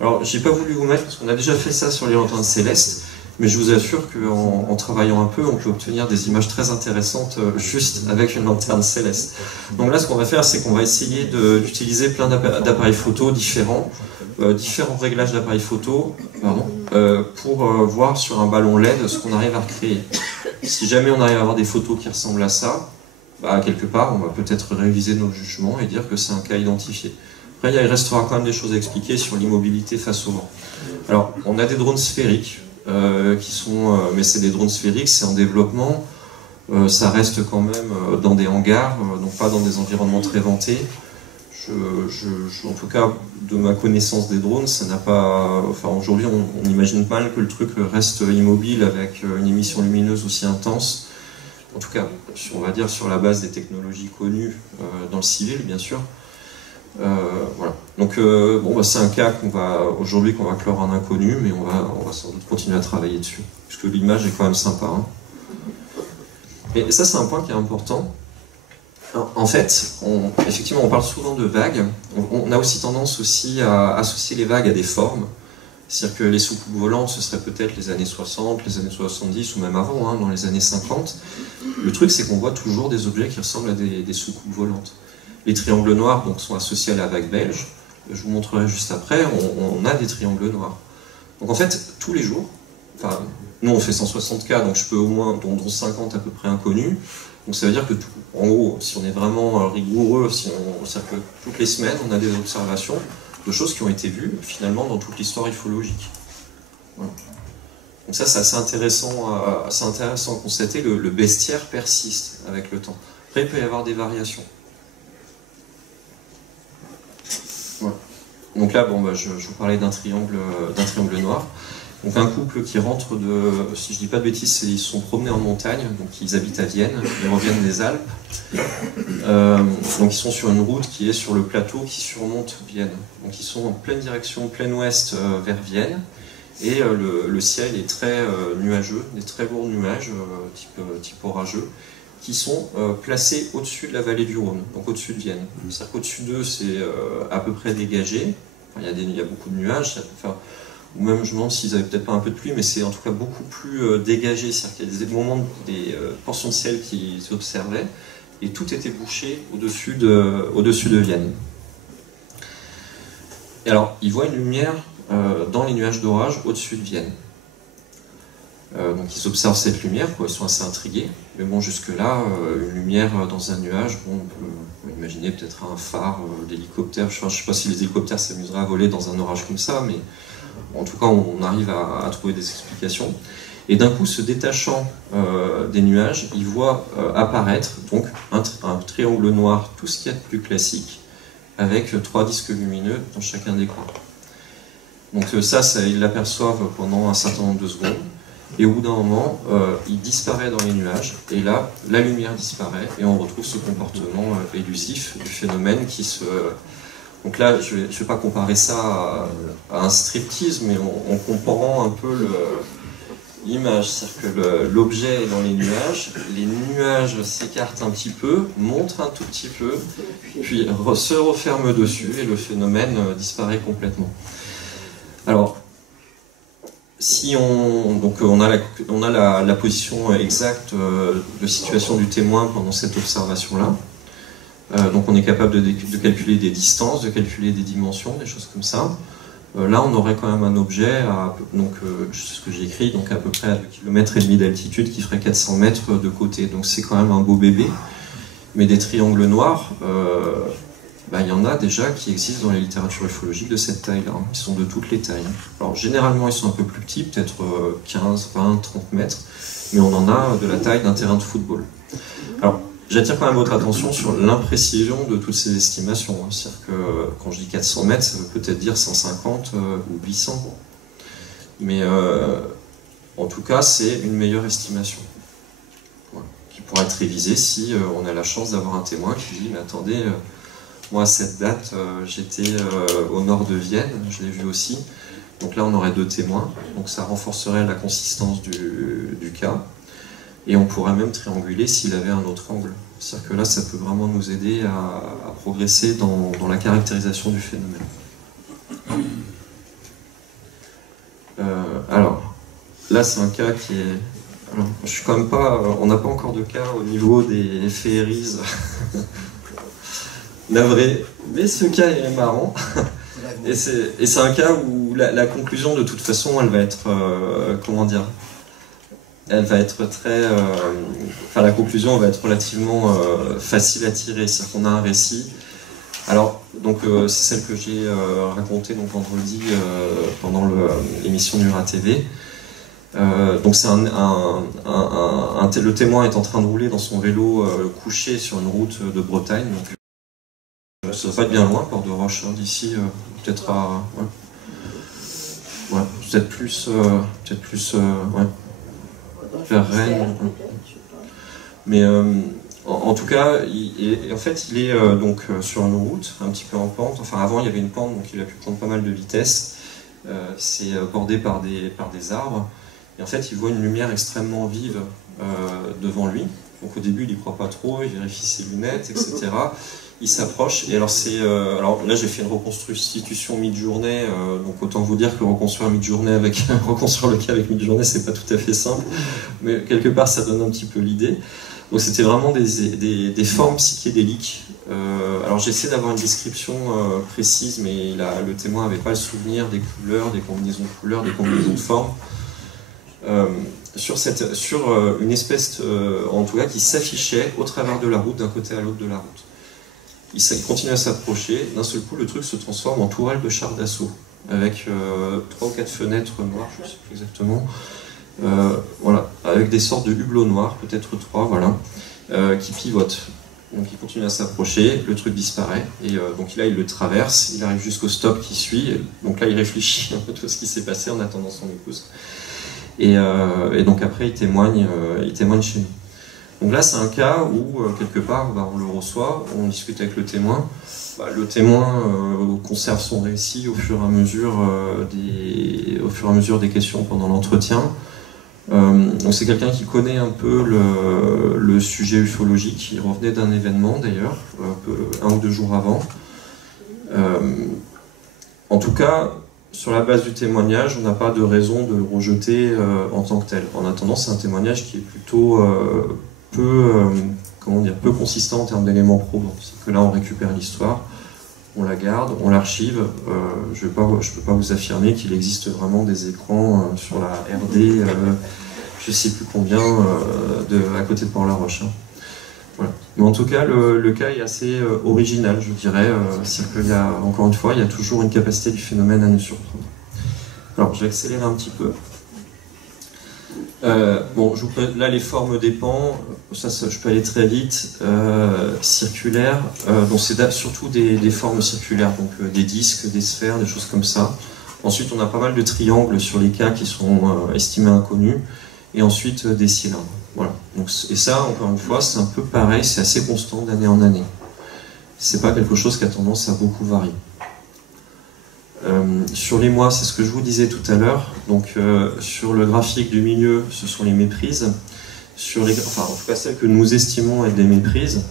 Alors, j'ai pas voulu vous mettre, parce qu'on a déjà fait ça sur les lanternes célestes, mais je vous assure qu'en travaillant un peu, on peut obtenir des images très intéressantes juste avec une lanterne céleste. Donc là, ce qu'on va faire, c'est qu'on va essayer d'utiliser plein d'appareils photo différents, différents réglages d'appareils photo, pour voir sur un ballon LED ce qu'on arrive à recréer. Si jamais on arrive à avoir des photos qui ressemblent à ça, bah, quelque part, on va peut-être réviser nos jugements et dire que c'est un cas identifié. Après, il restera quand même des choses à expliquer sur l'immobilité face au vent. Alors, on a des drones sphériques, mais c'est des drones sphériques, c'est en développement, ça reste quand même dans des hangars, donc pas dans des environnements très vantés. En tout cas, de ma connaissance des drones, ça n'a pas. Enfin, aujourd'hui, on imagine mal que le truc reste immobile avec une émission lumineuse aussi intense. En tout cas, on va dire sur la base des technologies connues dans le civil, bien sûr. Voilà. Donc c'est un cas qu'on va clore en inconnu, mais on va sans doute continuer à travailler dessus, puisque l'image est quand même sympa. Hein. Et ça, c'est un point qui est important. En fait, effectivement, on parle souvent de vagues. On a aussi tendance à associer les vagues à des formes. C'est-à-dire que les soucoupes volantes, ce serait peut-être les années 60, les années 70, ou même avant, hein, dans les années 50. Le truc, c'est qu'on voit toujours des objets qui ressemblent à des soucoupes volantes. Les triangles noirs donc, sont associés à la vague belge. Je vous montrerai juste après, on a des triangles noirs. Donc en fait, tous les jours, enfin, nous on fait 160 cas, donc je peux au moins, dont 50 à peu près inconnus. Donc ça veut dire que, en gros, si on est vraiment rigoureux, c'est-à-dire que toutes les semaines, on a des observations de choses qui ont été vues, finalement, dans toute l'histoire ufologique. Voilà. Donc ça, c'est assez intéressant à constater, le bestiaire persiste avec le temps. Après, il peut y avoir des variations. Voilà. Donc là, je vous parlais d'un triangle noir. Donc un couple qui rentre si je dis pas de bêtises, ils se sont promenés en montagne, donc ils habitent à Vienne, ils reviennent des Alpes. Donc ils sont sur une route qui est sur le plateau qui surmonte Vienne. Donc ils sont en pleine direction, plein ouest vers Vienne, et le ciel est très nuageux, des très lourds nuages, type orageux, qui sont placés au-dessus de la vallée du Rhône, donc au-dessus de Vienne. C'est-à-dire qu'au-dessus d'eux, c'est à peu près dégagé. Enfin, il y a beaucoup de nuages, ou même je me demande s'ils n'avaient peut-être pas un peu de pluie, mais c'est en tout cas beaucoup plus dégagé. C'est-à-dire qu'il y a des moments, des portions de ciel qui s'observaient, et tout était bouché au-dessus de Vienne. Et alors, ils voient une lumière dans les nuages d'orage au-dessus de Vienne. Donc ils observent cette lumière, ils sont assez intrigués. Mais bon, jusque-là, une lumière dans un nuage, on peut imaginer peut-être un phare d'hélicoptère. Je ne sais pas si les hélicoptères s'amuseraient à voler dans un orage comme ça, mais en tout cas, on arrive à trouver des explications. Et d'un coup, se détachant des nuages, ils voient apparaître donc un triangle noir, tout ce qu'il y a de plus classique, avec 3 disques lumineux dans chacun des coins. Donc ça ils l'aperçoivent pendant un certain nombre de secondes. et au bout d'un moment, il disparaît dans les nuages, et là, la lumière disparaît, et on retrouve ce comportement élusif du phénomène qui se... Donc là, je ne vais pas comparer ça à un striptease, mais on comprend un peu l'image, c'est-à-dire que l'objet est dans les nuages s'écartent un petit peu, montent un tout petit peu, puis se referment dessus, et le phénomène disparaît complètement. Alors, si on a la position exacte de situation du témoin pendant cette observation-là. Donc on est capable de calculer des distances, de calculer des dimensions, des choses comme ça. Là on aurait quand même un objet, ce que j'ai écrit, donc à peu près à 2,5 km d'altitude qui ferait 400 mètres de côté. Donc c'est quand même un beau bébé. Mais des triangles noirs, il y en a déjà qui existent dans la littérature ufologique de cette taille-là. Ils sont de toutes les tailles. Alors généralement ils sont un peu plus petits, peut-être 15, 20, 30 mètres, mais on en a de la taille d'un terrain de football. Alors j'attire quand même votre attention sur l'imprécision de toutes ces estimations. C'est-à-dire que quand je dis 400 mètres, ça veut peut-être dire 150 ou 800. Mais en tout cas, c'est une meilleure estimation. Voilà. Qui pourra être révisée si on a la chance d'avoir un témoin qui dit « Mais attendez, moi à cette date, j'étais au nord de Vienne, je l'ai vu aussi. » Donc là, on aurait 2 témoins. Donc ça renforcerait la consistance du cas. Et on pourrait même trianguler s'il avait un autre angle. C'est-à-dire que là, ça peut vraiment nous aider à progresser dans la caractérisation du phénomène. Alors, là, c'est un cas qui est... Alors, je suis quand même pas... On n'a pas encore de cas au niveau des féeries. Navré. Mais ce cas est marrant. Et c'est un cas où la conclusion, de toute façon, elle va être... comment dire ? Elle va être très... la conclusion va être relativement facile à tirer. C'est-à-dire qu'on a un récit. Alors, donc, c'est celle que j'ai racontée donc, vendredi pendant l'émission Nura TV. Donc, c'est le témoin est en train de rouler dans son vélo couché sur une route de Bretagne. Donc, ça va pas être bien loin, Port de Roche, d'ici, peut-être à... Ouais, peut-être plus... ouais. Vers Rennes. Mais en tout cas, il est donc sur une route, un petit peu en pente. Enfin, avant, il y avait une pente, donc il a pu prendre pas mal de vitesse. C'est bordé par des arbres. Et en fait, il voit une lumière extrêmement vive devant lui. Donc au début, il n'y croit pas trop, il vérifie ses lunettes, etc. Il s'approche, et alors là j'ai fait une reconstitution mi-journée, donc autant vous dire que reconstruire reconstruire le cas avec mi-journée, c'est pas tout à fait simple, mais quelque part ça donne un petit peu l'idée. Donc c'était vraiment des formes psychédéliques. Alors j'essaie d'avoir une description précise, mais le témoin n'avait pas le souvenir des couleurs, des combinaisons de couleurs, des combinaisons de formes. Sur une espèce, en tout cas, qui s'affichait au travers de la route, d'un côté à l'autre de la route. Il continue à s'approcher, d'un seul coup le truc se transforme en tourelle de char d'assaut, avec 3 ou 4 fenêtres noires, je ne sais plus exactement, voilà, avec des sortes de hublots noirs, peut-être 3, voilà, qui pivotent. Donc il continue à s'approcher, le truc disparaît, et donc là il le traverse, il arrive jusqu'au stop qui suit, donc là il réfléchit un peu tout ce qui s'est passé en attendant son épouse. Et donc après il témoigne chez nous. Donc là c'est un cas où quelque part on le reçoit, on discute avec le témoin. Le témoin conserve son récit au fur et à mesure des questions pendant l'entretien. Donc c'est quelqu'un qui connaît un peu le sujet ufologique. Il revenait d'un événement d'ailleurs, 1 ou 2 jours avant. En tout cas, sur la base du témoignage, on n'a pas de raison de le rejeter en tant que tel. En attendant, c'est un témoignage qui est plutôt peu consistant en termes d'éléments probants. C'est que là, on récupère l'histoire, on la garde, on l'archive. Je ne peux pas vous affirmer qu'il existe vraiment des écrans sur la RD, je ne sais plus combien, à côté de Port-la-Roche. Voilà. Mais en tout cas, le cas est assez original, je dirais. Encore une fois, il y a toujours une capacité du phénomène à nous surprendre. Alors, je vais accélérer un petit peu. Là, les formes des pans, ça, je peux aller très vite. Circulaires, donc c'est surtout des formes circulaires, donc des disques, des sphères, des choses comme ça. Ensuite, on a pas mal de triangles sur les cas qui sont estimés inconnus, et ensuite des cylindres. Voilà. Donc, et ça, encore une fois, c'est un peu pareil, c'est assez constant d'année en année. C'est pas quelque chose qui a tendance à beaucoup varier. Sur les mois, c'est ce que je vous disais tout à l'heure. Donc, sur le graphique du milieu, ce sont les méprises. Sur les, enfin, en tout cas, celles que nous estimons être des méprises.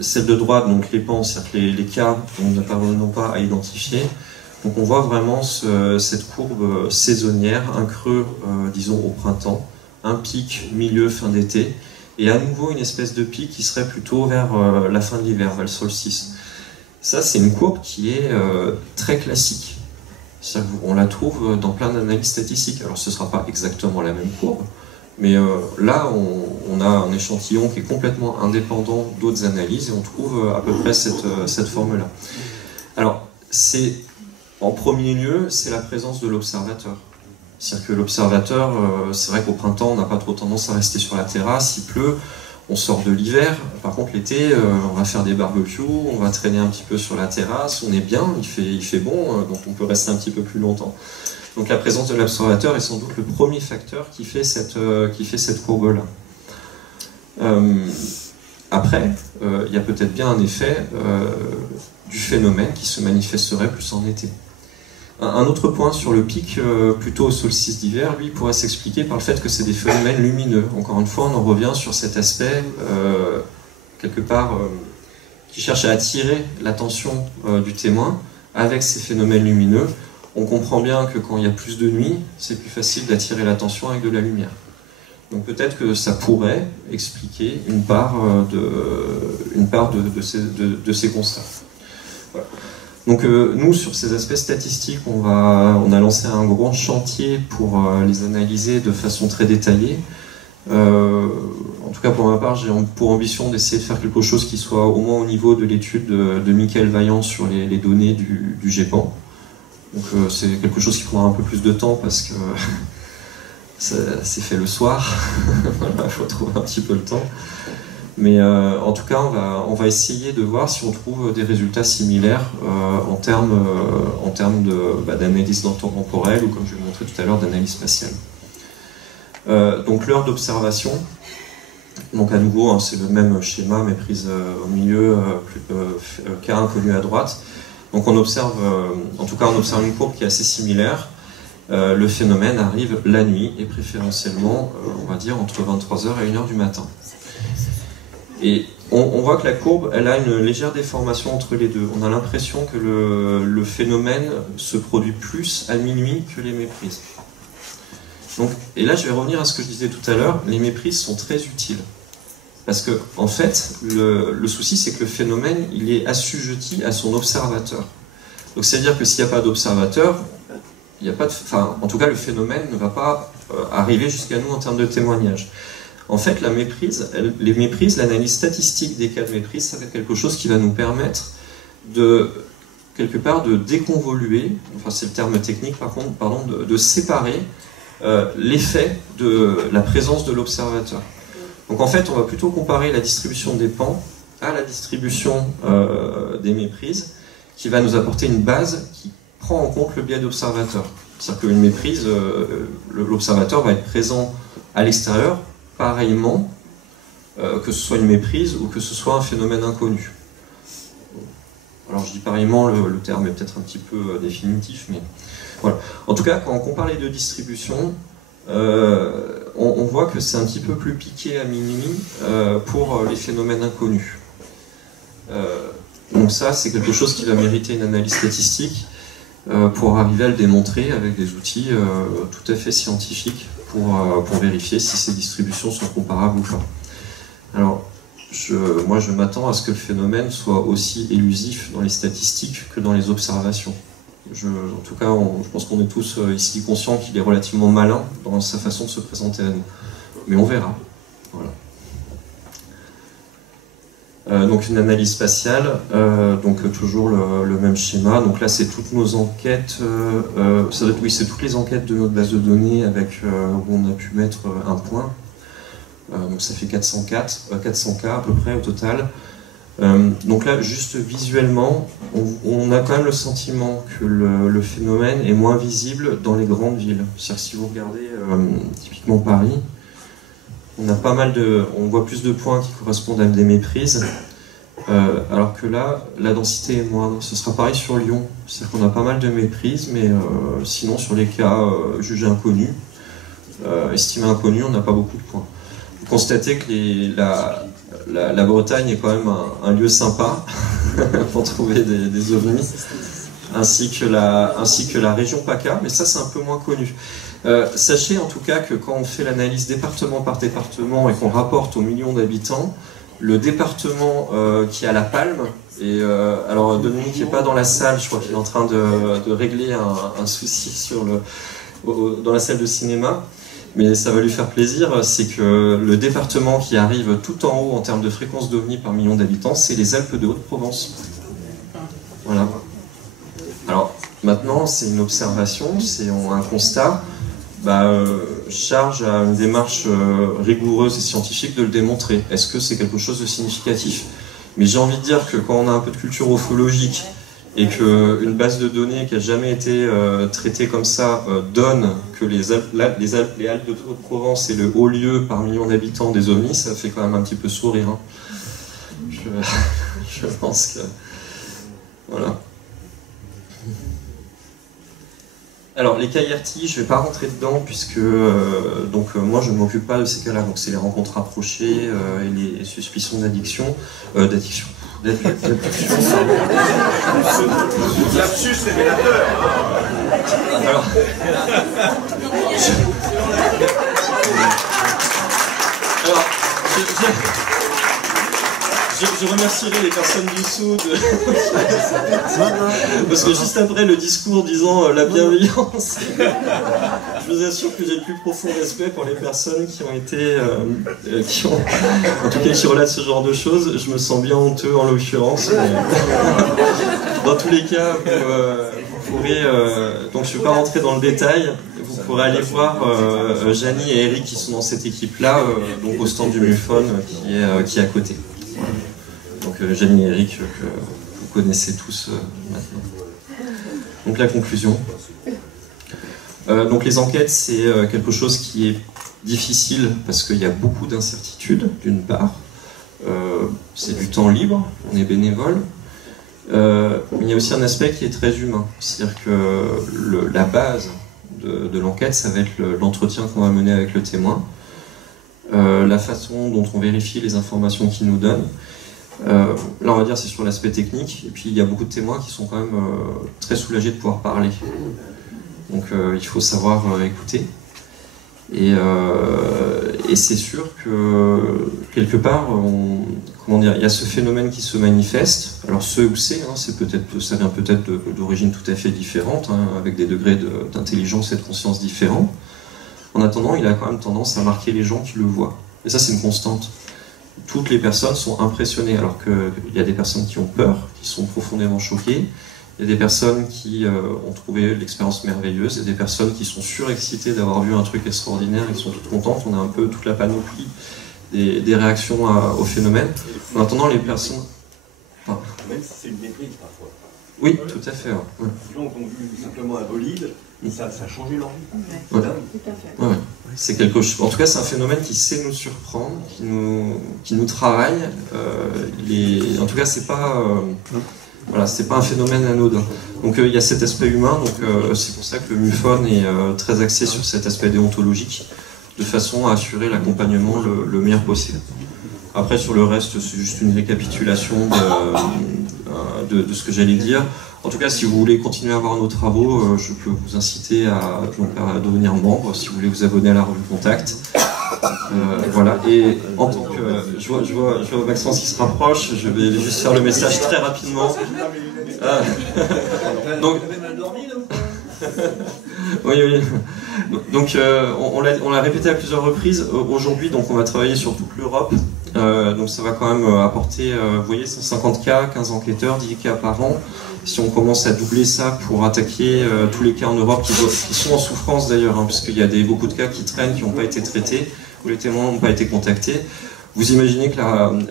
Celle de droite, donc les pans, c'est-à-dire les cas dont nous n'avons pas à identifier. Donc on voit vraiment cette courbe saisonnière, un creux, disons, au printemps, un pic milieu, fin d'été, et à nouveau une espèce de pic qui serait plutôt vers la fin de l'hiver, vers le solstice. Ça, c'est une courbe qui est très classique. On la trouve dans plein d'analyses statistiques. Alors ce ne sera pas exactement la même courbe, mais là, on a un échantillon qui est complètement indépendant d'autres analyses, et on trouve à peu près cette forme-là. Alors, en premier lieu, c'est la présence de l'observateur. C'est-à-dire que l'observateur, c'est vrai qu'au printemps, on n'a pas trop tendance à rester sur la terrasse, il pleut, on sort de l'hiver. Par contre, l'été, on va faire des barbecues, on va traîner un petit peu sur la terrasse, on est bien, il fait bon, donc on peut rester un petit peu plus longtemps. Donc la présence de l'observateur est sans doute le premier facteur qui fait cette courbe-là. Après, il y a peut-être bien un effet du phénomène qui se manifesterait plus en été. Un autre point sur le pic, plutôt au solstice d'hiver, lui, pourrait s'expliquer par le fait que c'est des phénomènes lumineux. Encore une fois, on en revient sur cet aspect, quelque part, qui cherche à attirer l'attention du témoin avec ces phénomènes lumineux. On comprend bien que quand il y a plus de nuit, c'est plus facile d'attirer l'attention avec de la lumière. Donc peut-être que ça pourrait expliquer une part de ces constats. Voilà. Donc nous, sur ces aspects statistiques, on a lancé un grand chantier pour les analyser de façon très détaillée. En tout cas, pour ma part, j'ai pour ambition d'essayer de faire quelque chose qui soit au moins au niveau de l'étude de Michael Vaillant sur les données du GEPAN. Donc c'est quelque chose qui prendra un peu plus de temps parce que c'est fait le soir. Voilà, il faut trouver un petit peu le temps. Mais en tout cas, on va essayer de voir si on trouve des résultats similaires en termes d'analyse temporelle ou, comme je vais montrer tout à l'heure, d'analyse spatiale. Donc l'heure d'observation, donc à nouveau, hein, c'est le même schéma, méprise au milieu, cas inconnu à droite. Donc on observe, en tout cas, on observe une courbe qui est assez similaire. Le phénomène arrive la nuit et préférentiellement, on va dire, entre 23h et 1h du matin. Et on voit que la courbe, elle a une légère déformation entre les deux. On a l'impression que le phénomène se produit plus à minuit que les méprises. Donc, et là, je vais revenir à ce que je disais tout à l'heure, les méprises sont très utiles. Parce que, en fait, le souci, c'est que le phénomène, il est assujetti à son observateur. Donc, c'est-à-dire que s'il n'y a pas d'observateur, il n'y a pas de, enfin, en tout cas, le phénomène ne va pas arriver jusqu'à nous en termes de témoignage. En fait, les méprises, l'analyse statistique des cas de méprise, ça va être quelque chose qui va nous permettre de, quelque part, de déconvoluer, enfin c'est le terme technique par contre, pardon, de séparer l'effet de la présence de l'observateur. Donc en fait, on va plutôt comparer la distribution des pans à la distribution des méprises, qui va nous apporter une base qui prend en compte le biais d'observateur. C'est-à-dire qu'une méprise, l'observateur va être présent à l'extérieur, pareillement, que ce soit une méprise ou que ce soit un phénomène inconnu. Alors je dis pareillement, le terme est peut-être un petit peu définitif, mais voilà. En tout cas, quand on compare les deux distributions, on voit que c'est un petit peu plus piqué à minuit pour les phénomènes inconnus. Donc ça, c'est quelque chose qui va mériter une analyse statistique pour arriver à le démontrer avec des outils tout à fait scientifiques pour vérifier si ces distributions sont comparables ou pas. Alors, moi je m'attends à ce que le phénomène soit aussi élusif dans les statistiques que dans les observations. En tout cas, je pense qu'on est tous ici conscients qu'il est relativement malin dans sa façon de se présenter à nous. Mais on verra. Voilà. Donc une analyse spatiale, donc toujours le même schéma. Donc là c'est toutes nos enquêtes, oui c'est toutes les enquêtes de notre base de données avec où on a pu mettre un point. Donc ça fait 400 cas à peu près au total. Donc là, juste visuellement, on a quand même le sentiment que le phénomène est moins visible dans les grandes villes. C'est-à-dire que si vous regardez typiquement Paris, on voit plus de points qui correspondent à des méprises, alors que là, la densité est moindre. Ce sera pareil sur Lyon. C'est-à-dire qu'on a pas mal de méprises, mais sinon sur les cas jugés inconnus, estimés inconnus, on n'a pas beaucoup de points. Vous constatez que la Bretagne est quand même un lieu sympa pour trouver des ovnis, ainsi que la région PACA, mais ça c'est un peu moins connu. Sachez en tout cas que quand on fait l'analyse département par département et qu'on rapporte aux millions d'habitants, le département qui a la palme, et alors Dominique n'est pas dans la salle, je crois qu'il est en train de régler un souci dans la salle de cinéma, mais ça va lui faire plaisir, c'est que le département qui arrive tout en haut en termes de fréquence d'OVNI par million d'habitants, c'est les Alpes de Haute-Provence. Voilà. Alors maintenant, c'est une observation, c'est un constat, charge à une démarche rigoureuse et scientifique de le démontrer. Est-ce que c'est quelque chose de significatif? Mais j'ai envie de dire que quand on a un peu de culture ufologique et qu'une base de données qui n'a jamais été traitée comme ça donne que les Alpes de Haute-Provence est le haut lieu par million d'habitants des ovnis, ça fait quand même un petit peu sourire. Hein. Je pense que... Voilà. Alors les cas IRT, je ne vais pas rentrer dedans puisque moi je ne m'occupe pas de ces cas-là, donc c'est les rencontres rapprochées et les suspicions d'addiction, Lapsus révélateur. Alors, je remercierai les personnes du Sud parce que juste après le discours disant la bienveillance, je vous assure que j'ai le plus profond respect pour les personnes qui ont été, en tout cas qui relatent ce genre de choses. Je me sens bien honteux en l'occurrence. Dans tous les cas, vous pourrez, donc je ne vais pas rentrer dans le détail. Vous pourrez aller voir Janie et Eric qui sont dans cette équipe-là, donc au stand du MUFON qui est à côté. Donc Janie et Eric que vous connaissez tous maintenant. Donc la conclusion. Donc les enquêtes, c'est quelque chose qui est difficile parce qu'il y a beaucoup d'incertitudes, d'une part. C'est du temps libre, on est bénévole. Mais il y a aussi un aspect qui est très humain. C'est-à-dire que la base de l'enquête, ça va être l'entretien qu'on va mener avec le témoin, la façon dont on vérifie les informations qu'il nous donne. Là, on va dire c'est sur l'aspect technique, et puis il y a beaucoup de témoins qui sont quand même très soulagés de pouvoir parler. Donc il faut savoir écouter. Et c'est sûr que quelque part, il y a ce phénomène qui se manifeste. Alors ce où ça vient peut-être d'origine tout à fait différente, hein, avec des degrés d'intelligence et de conscience différents. En attendant, il a quand même tendance à marquer les gens qui le voient. Et ça, c'est une constante. Toutes les personnes sont impressionnées, alors qu'il y a des personnes qui ont peur, qui sont profondément choquées. Il y a des personnes qui ont trouvé l'expérience merveilleuse, il y a des personnes qui sont surexcitées d'avoir vu un truc extraordinaire et qui sont toutes contentes. On a un peu toute la panoplie des réactions au phénomène. En attendant, les personnes... Enfin, même si c'est une méprise parfois. Oui, tout à fait. Ouais. Les gens qui ont vu simplement un bolide, ça a changé leur vie. Ouais. Tout à fait. Ouais. C'est quelque chose. En tout cas, c'est un phénomène qui sait nous surprendre, qui nous travaille. En tout cas, c'est pas... Voilà, c'est pas un phénomène anodin. Donc il y a cet aspect humain, donc c'est pour ça que le MUFON est très axé sur cet aspect déontologique, de façon à assurer l'accompagnement le meilleur possible. Après sur le reste, c'est juste une récapitulation de ce que j'allais dire. En tout cas, si vous voulez continuer à voir nos travaux, je peux vous inciter à devenir membre, si vous voulez vous abonner à la revue Contact. Voilà, et en tant que... Je vois Maxence qui se rapproche, je vais juste faire le message très rapidement. Donc... Oui. Donc on l'a répété à plusieurs reprises. Aujourd'hui, donc on va travailler sur toute l'Europe. Donc ça va quand même apporter, vous voyez, 150 cas, 15 enquêteurs, 10 cas par an. Si on commence à doubler ça pour attaquer tous les cas en Europe qui sont en souffrance d'ailleurs, hein, puisqu'il y a beaucoup de cas qui traînent, qui n'ont pas été traités, où les témoins n'ont pas été contactés, Vous imaginez que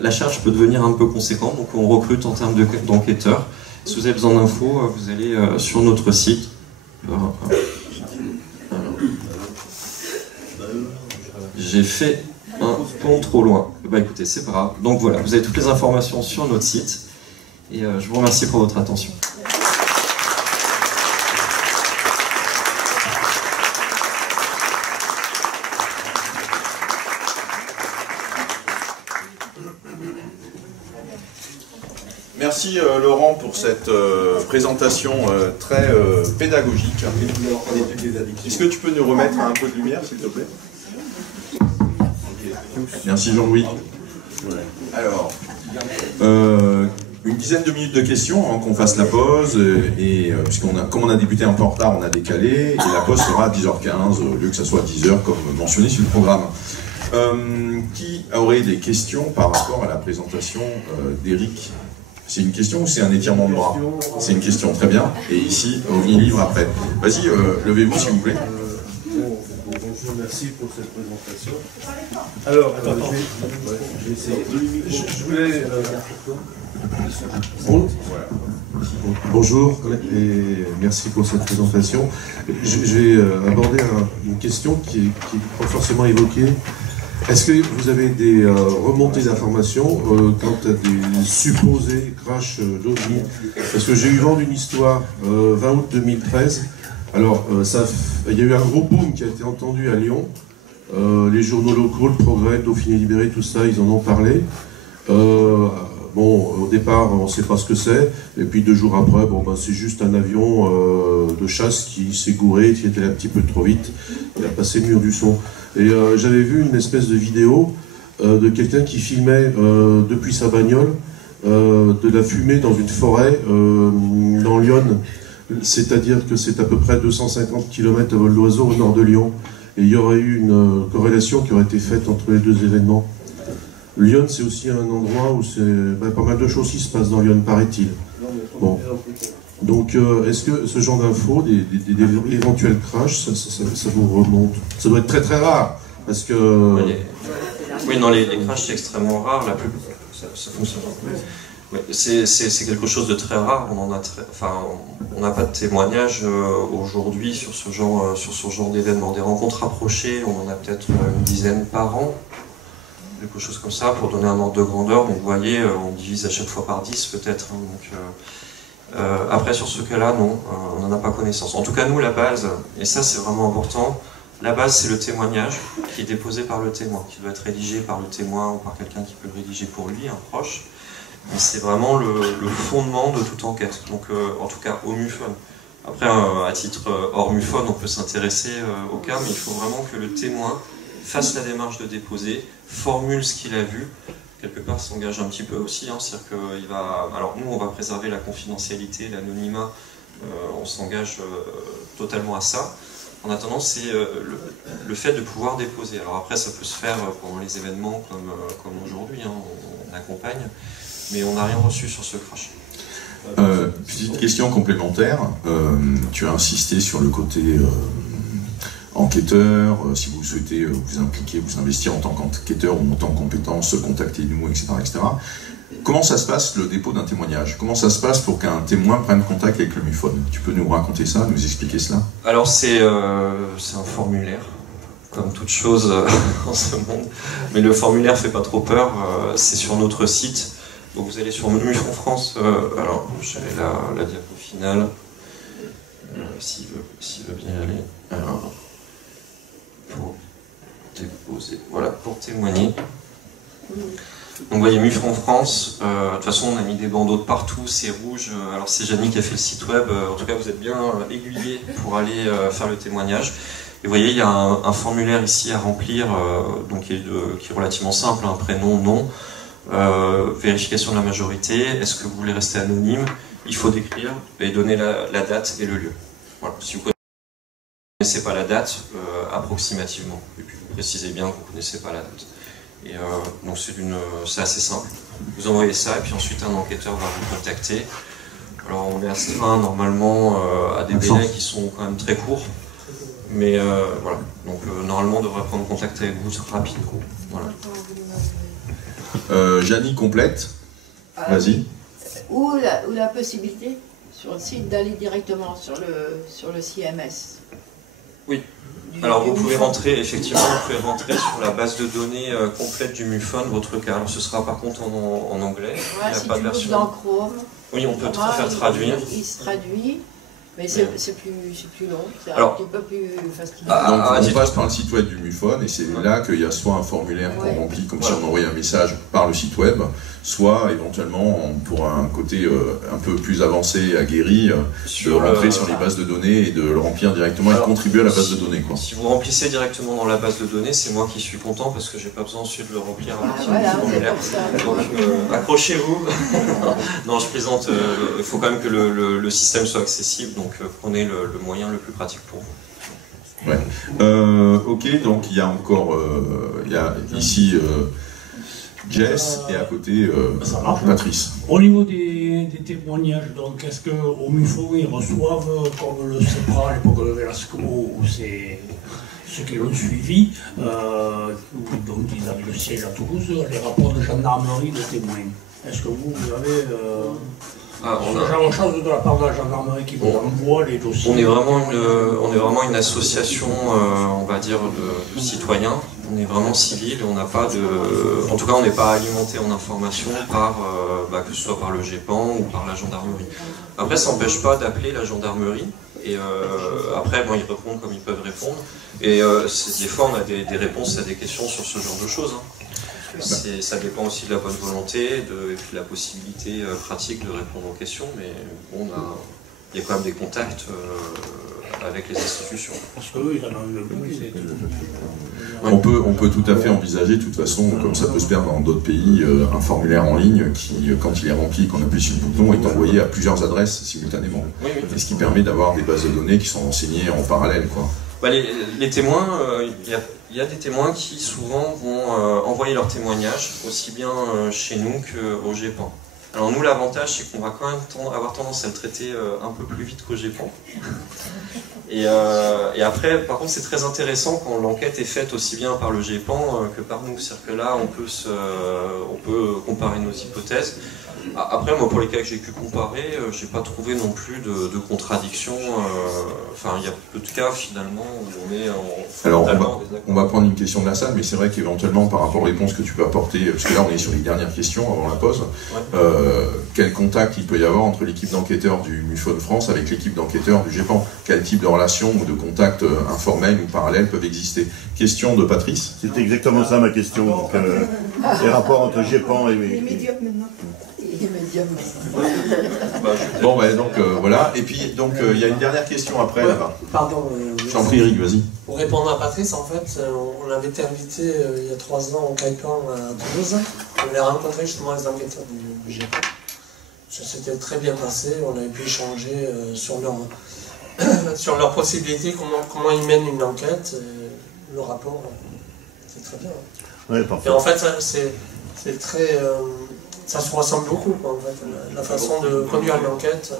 la charge peut devenir un peu conséquente, donc on recrute en termes d'enquêteurs. Si vous avez besoin d'infos, vous allez sur notre site. J'ai fait un pont trop loin. Bah écoutez, c'est pas grave. Donc voilà, vous avez toutes les informations sur notre site. Et je vous remercie pour votre attention. Merci Laurent pour cette présentation très pédagogique. Est-ce que tu peux nous remettre un peu de lumière, s'il te plaît? Merci Jean-Louis. Alors, une dizaine de minutes de questions avant qu'on fasse la pause, comme on a débuté un peu en retard, on a décalé, et la pause sera à 10h15, au lieu que ça soit à 10h comme mentionné sur le programme. Qui aurait des questions par rapport à la présentation d'Éric? C'est une question ou c'est un étirement de bras? C'est une question, très bien. Et ici, OVNI Livre après. Vas-y, levez-vous s'il vous plaît. Bonjour, merci pour cette présentation. Alors, je vais essayer. Je voulais... Bonjour et merci pour cette présentation. Je vais aborder une question qui n'est pas forcément évoquée. Est-ce que vous avez des remontées d'informations quant à des supposés crashs d'OVNI? Parce que j'ai eu vent d'une histoire 20 août 2013. Alors, il y a eu un gros boom qui a été entendu à Lyon. Les journaux locaux, le Progrès, Dauphiné Libéré, tout ça, ils en ont parlé. Bon, au départ, on ne sait pas ce que c'est. Et puis 2 jours après, bon, ben, c'est juste un avion de chasse qui s'est gouré, qui était allé un petit peu trop vite. Il a passé le mur du son. Et j'avais vu une espèce de vidéo de quelqu'un qui filmait depuis sa bagnole de la fumée dans une forêt dans Lyon. C'est-à-dire que c'est à peu près 250 km à vol d'oiseau au nord de Lyon. Et il y aurait eu une corrélation qui aurait été faite entre les 2 événements. Lyon, c'est aussi un endroit où c'est pas mal de choses qui se passent dans Lyon, paraît-il. Bon. Donc, est-ce que ce genre d'infos, des éventuels crashs, ça vous remonte? Ça doit être très très rare, parce que... Oui, non, les crashs, c'est extrêmement rare, la plus... ça fonctionne. Oui, c'est quelque chose de très rare, on n'a pas de témoignages aujourd'hui sur ce genre d'événement. Des rencontres rapprochées, on en a peut-être une dizaine par an, quelque chose comme ça, pour donner un ordre de grandeur. Donc vous voyez, on divise à chaque fois par 10 peut-être. Après, sur ce cas-là, non, on n'en a pas connaissance. En tout cas, nous, la base, et ça c'est vraiment important, la base c'est le témoignage qui est déposé par le témoin, qui doit être rédigé par le témoin ou par quelqu'un qui peut le rédiger pour lui, un proche. Mais c'est vraiment le fondement de toute enquête, donc en tout cas au MUFON. Après, à titre hors MUFON, on peut s'intéresser au cas, mais il faut vraiment que le témoin fasse la démarche de déposer, formule ce qu'il a vu, quelque part s'engage un petit peu aussi, hein, c'est-à-dire qu'il va... Alors nous, on va préserver la confidentialité, l'anonymat, on s'engage totalement à ça. En attendant, c'est le fait de pouvoir déposer. Alors après, ça peut se faire pendant les événements comme aujourd'hui, hein, on accompagne, mais on n'a rien reçu sur ce crash. Petite question complémentaire, tu as insisté sur le côté enquêteur, si vous souhaitez vous impliquer, vous investir en tant qu'enquêteur ou monter en compétences, contactez-nous, etc., etc. Comment ça se passe le dépôt d'un témoignage? Comment ça se passe pour qu'un témoin prenne contact avec le MUFON? Tu peux nous raconter ça, nous expliquer cela? Alors c'est un formulaire, comme toute chose en ce monde, mais le formulaire ne fait pas trop peur, c'est sur notre site. Donc vous allez sur MUFON France, alors j'avais la diapo finale, s'il veut bien y aller, alors, pour déposer, voilà, pour témoigner. Donc vous voyez MUFON France, de toute façon on a mis des bandeaux de partout, c'est rouge, alors c'est Janine qui a fait le site web, en tout cas vous êtes bien aiguillés pour aller faire le témoignage. Et vous voyez il y a un formulaire ici à remplir, donc qui est relativement simple, un prénom, nom. Vérification de la majorité, est-ce que vous voulez rester anonyme? Il faut décrire et donner la date et le lieu. Voilà. Si vous ne connaissez pas la date, approximativement, et puis vous précisez bien que vous ne connaissez pas la date. Et donc c'est assez simple. Vous envoyez ça et puis ensuite un enquêteur va vous contacter. Alors on est astreint normalement à des délais qui sont quand même très courts, mais voilà. Donc normalement on devrait prendre contact avec vous rapidement. Voilà. Janie complète. Vas-y. Ou la possibilité sur le site d'aller directement sur le CMS. Oui. Alors vous pouvez rentrer, effectivement, vous pouvez rentrer sur la base de données complète du MUFON, votre cas. Alors ce sera par contre en anglais. Ouais, si tu bouges dans Chrome, oui, on peut faire traduire. Il se traduit, mais c'est plus long, c'est un petit peu plus fastidieux. Donc on passe par le site web du MUFON et c'est là qu'il y a soit un formulaire qu'on remplit comme si on envoyait un message par le site web, soit éventuellement pour un côté un peu plus avancé, aguerri, de rentrer sur les bases de données et de le remplir directement et de contribuer à la base de données. Quoi. Si vous remplissez directement dans la base de données, c'est moi qui suis content parce que j'ai pas besoin ensuite de le remplir à partir du formulaire. Donc accrochez-vous. Non, je plaisante. Il faut quand même que le système soit accessible, donc prenez le moyen le plus pratique pour vous. Ouais. Ok, donc il y a encore ici Jess et à côté Patrice. Au niveau des témoignages, donc est-ce qu'au MUFON ils reçoivent, comme le CEPRA à l'époque de Velasco, ou c'est ceux qui l'ont suivi, donc ils avaient le siège à Toulouse, les rapports de gendarmerie de témoins? Est-ce que vous avez ce genre de choses de la part de la gendarmerie qui vous envoie les dossiers? On est vraiment une association, on va dire, de citoyens. On est vraiment civil et on n'a pas de... En tout cas, on n'est pas alimenté en information par, que ce soit par le GEPAN ou par la gendarmerie. Après, ça n'empêche pas d'appeler la gendarmerie. Et après, ils répondent comme ils peuvent répondre. Et des fois, on a des réponses à des questions sur ce genre de choses. Ça dépend aussi de la bonne volonté et puis de la possibilité pratique de répondre aux questions. Mais bon, il y a quand même des contacts avec les institutions. Parce que oui, on peut tout à fait envisager, de toute façon, comme ça peut se faire dans d'autres pays, un formulaire en ligne qui, quand il est rempli, qu'on appuie sur le bouton, est envoyé à plusieurs adresses simultanément. Oui. Et ce qui permet d'avoir des bases de données qui sont renseignées en parallèle, quoi. Les témoins, il y a des témoins qui souvent vont envoyer leurs témoignages aussi bien chez nous qu'au GEPAN. Alors nous, l'avantage, c'est qu'on va quand même avoir tendance à le traiter un peu plus vite qu'au GEPAN. Et après, par contre, c'est très intéressant quand l'enquête est faite aussi bien par le GEPAN que par nous. C'est-à-dire que là, on peut comparer nos hypothèses. Après, moi, pour les cas que j'ai pu comparer, j'ai pas trouvé non plus de contradiction. Il y a peu de cas, finalement, où on est en... Alors, on va prendre une question de la salle, mais c'est vrai qu'éventuellement, par rapport aux réponses que tu peux apporter, parce que là, on est sur les dernières questions avant la pause, quel contact il peut y avoir entre l'équipe d'enquêteurs du MUFON France avec l'équipe d'enquêteurs du GEPAN? Quel type de relations ou de contacts informels ou parallèles peuvent exister? Question de Patrice. C'était exactement ça ma question. Donc, les rapports entre GEPAN et... Les médiums maintenant. Les médiums. Bon, donc voilà. Et puis, donc, il y a une dernière question après, là-bas. Pardon. Je t'en prie, Eric, vas-y. Pour répondre à Patrice, en fait, on avait été invité il y a 3 ans au Caipan à Toulouse. On a rencontré justement les enquêteurs du GEPAN. Ça s'était très bien passé. On avait pu échanger sur leurs possibilités, comment ils mènent une enquête. Le rapport, c'est très bien. Ouais, parfait. Et en fait, c'est très... ça se ressemble beaucoup, quoi, en fait, la façon de conduire une enquête.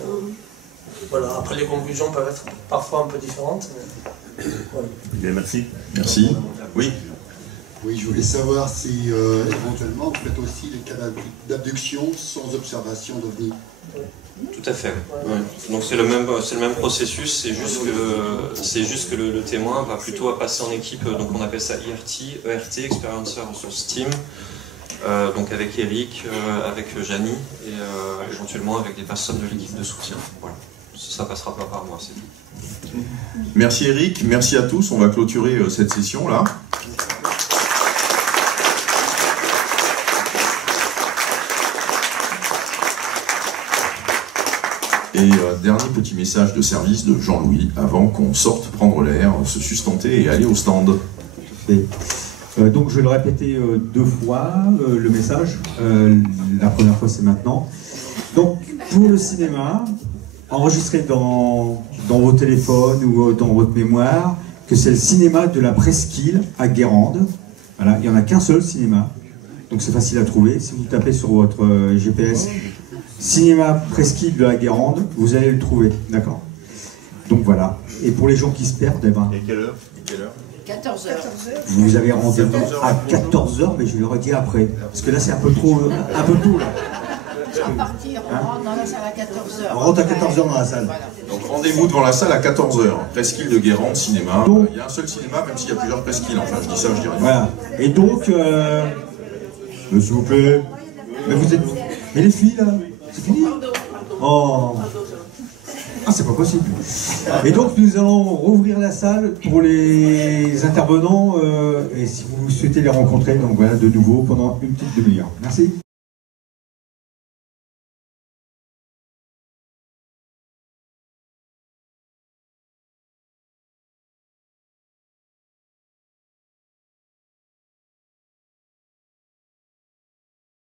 Voilà. Après, les conclusions peuvent être parfois un peu différentes. Mais, voilà. Bien, merci. Merci. Oui. Oui, je voulais savoir si éventuellement vous faites aussi les cas d'abduction sans observation d'OVNI. Tout à fait. Ouais. Donc c'est le même processus, c'est juste que le témoin va plutôt passer en équipe, donc on appelle ça ERT, Experiencer Resource Team, donc avec Eric, avec Janie et éventuellement avec des personnes de l'équipe de soutien. Voilà. Ça passera pas par moi, c'est tout. Merci Eric, merci à tous, on va clôturer cette session là. Et dernier petit message de service de Jean-Louis avant qu'on sorte prendre l'air, se sustenter et aller au stand. Donc je vais le répéter 2 fois, le message. La première fois c'est maintenant. Donc pour le cinéma, enregistrez dans vos téléphones ou dans votre mémoire que c'est le cinéma de la Presqu'île à Guérande. Voilà, il n'y en a qu'un seul cinéma. Donc c'est facile à trouver. Si vous tapez sur votre GPS Cinéma Presqu'île de la Guérande, vous allez le trouver, d'accord? Donc voilà. Et pour les gens qui se perdent, Et quelle heure? 14h. Vous avez rendez-vous à 14h, mais je le redis après. Parce que là, c'est un peu tôt là. On va partir, on rentre dans la salle à 14h. On rentre à 14h dans la salle. Donc rendez-vous devant la salle à 14h. Presqu'île de Guérande, cinéma. Il y a un seul cinéma, même s'il y a plusieurs presqu'îles. Enfin, je dis ça, je dirais. Voilà. Et donc, s'il vous plaît. Mais vous êtes. Et les filles là, c'est fini? Oh. Ah, c'est pas possible. Et donc, nous allons rouvrir la salle pour les intervenants. Et si vous souhaitez les rencontrer, donc voilà, de nouveau pendant une petite demi-heure. Merci.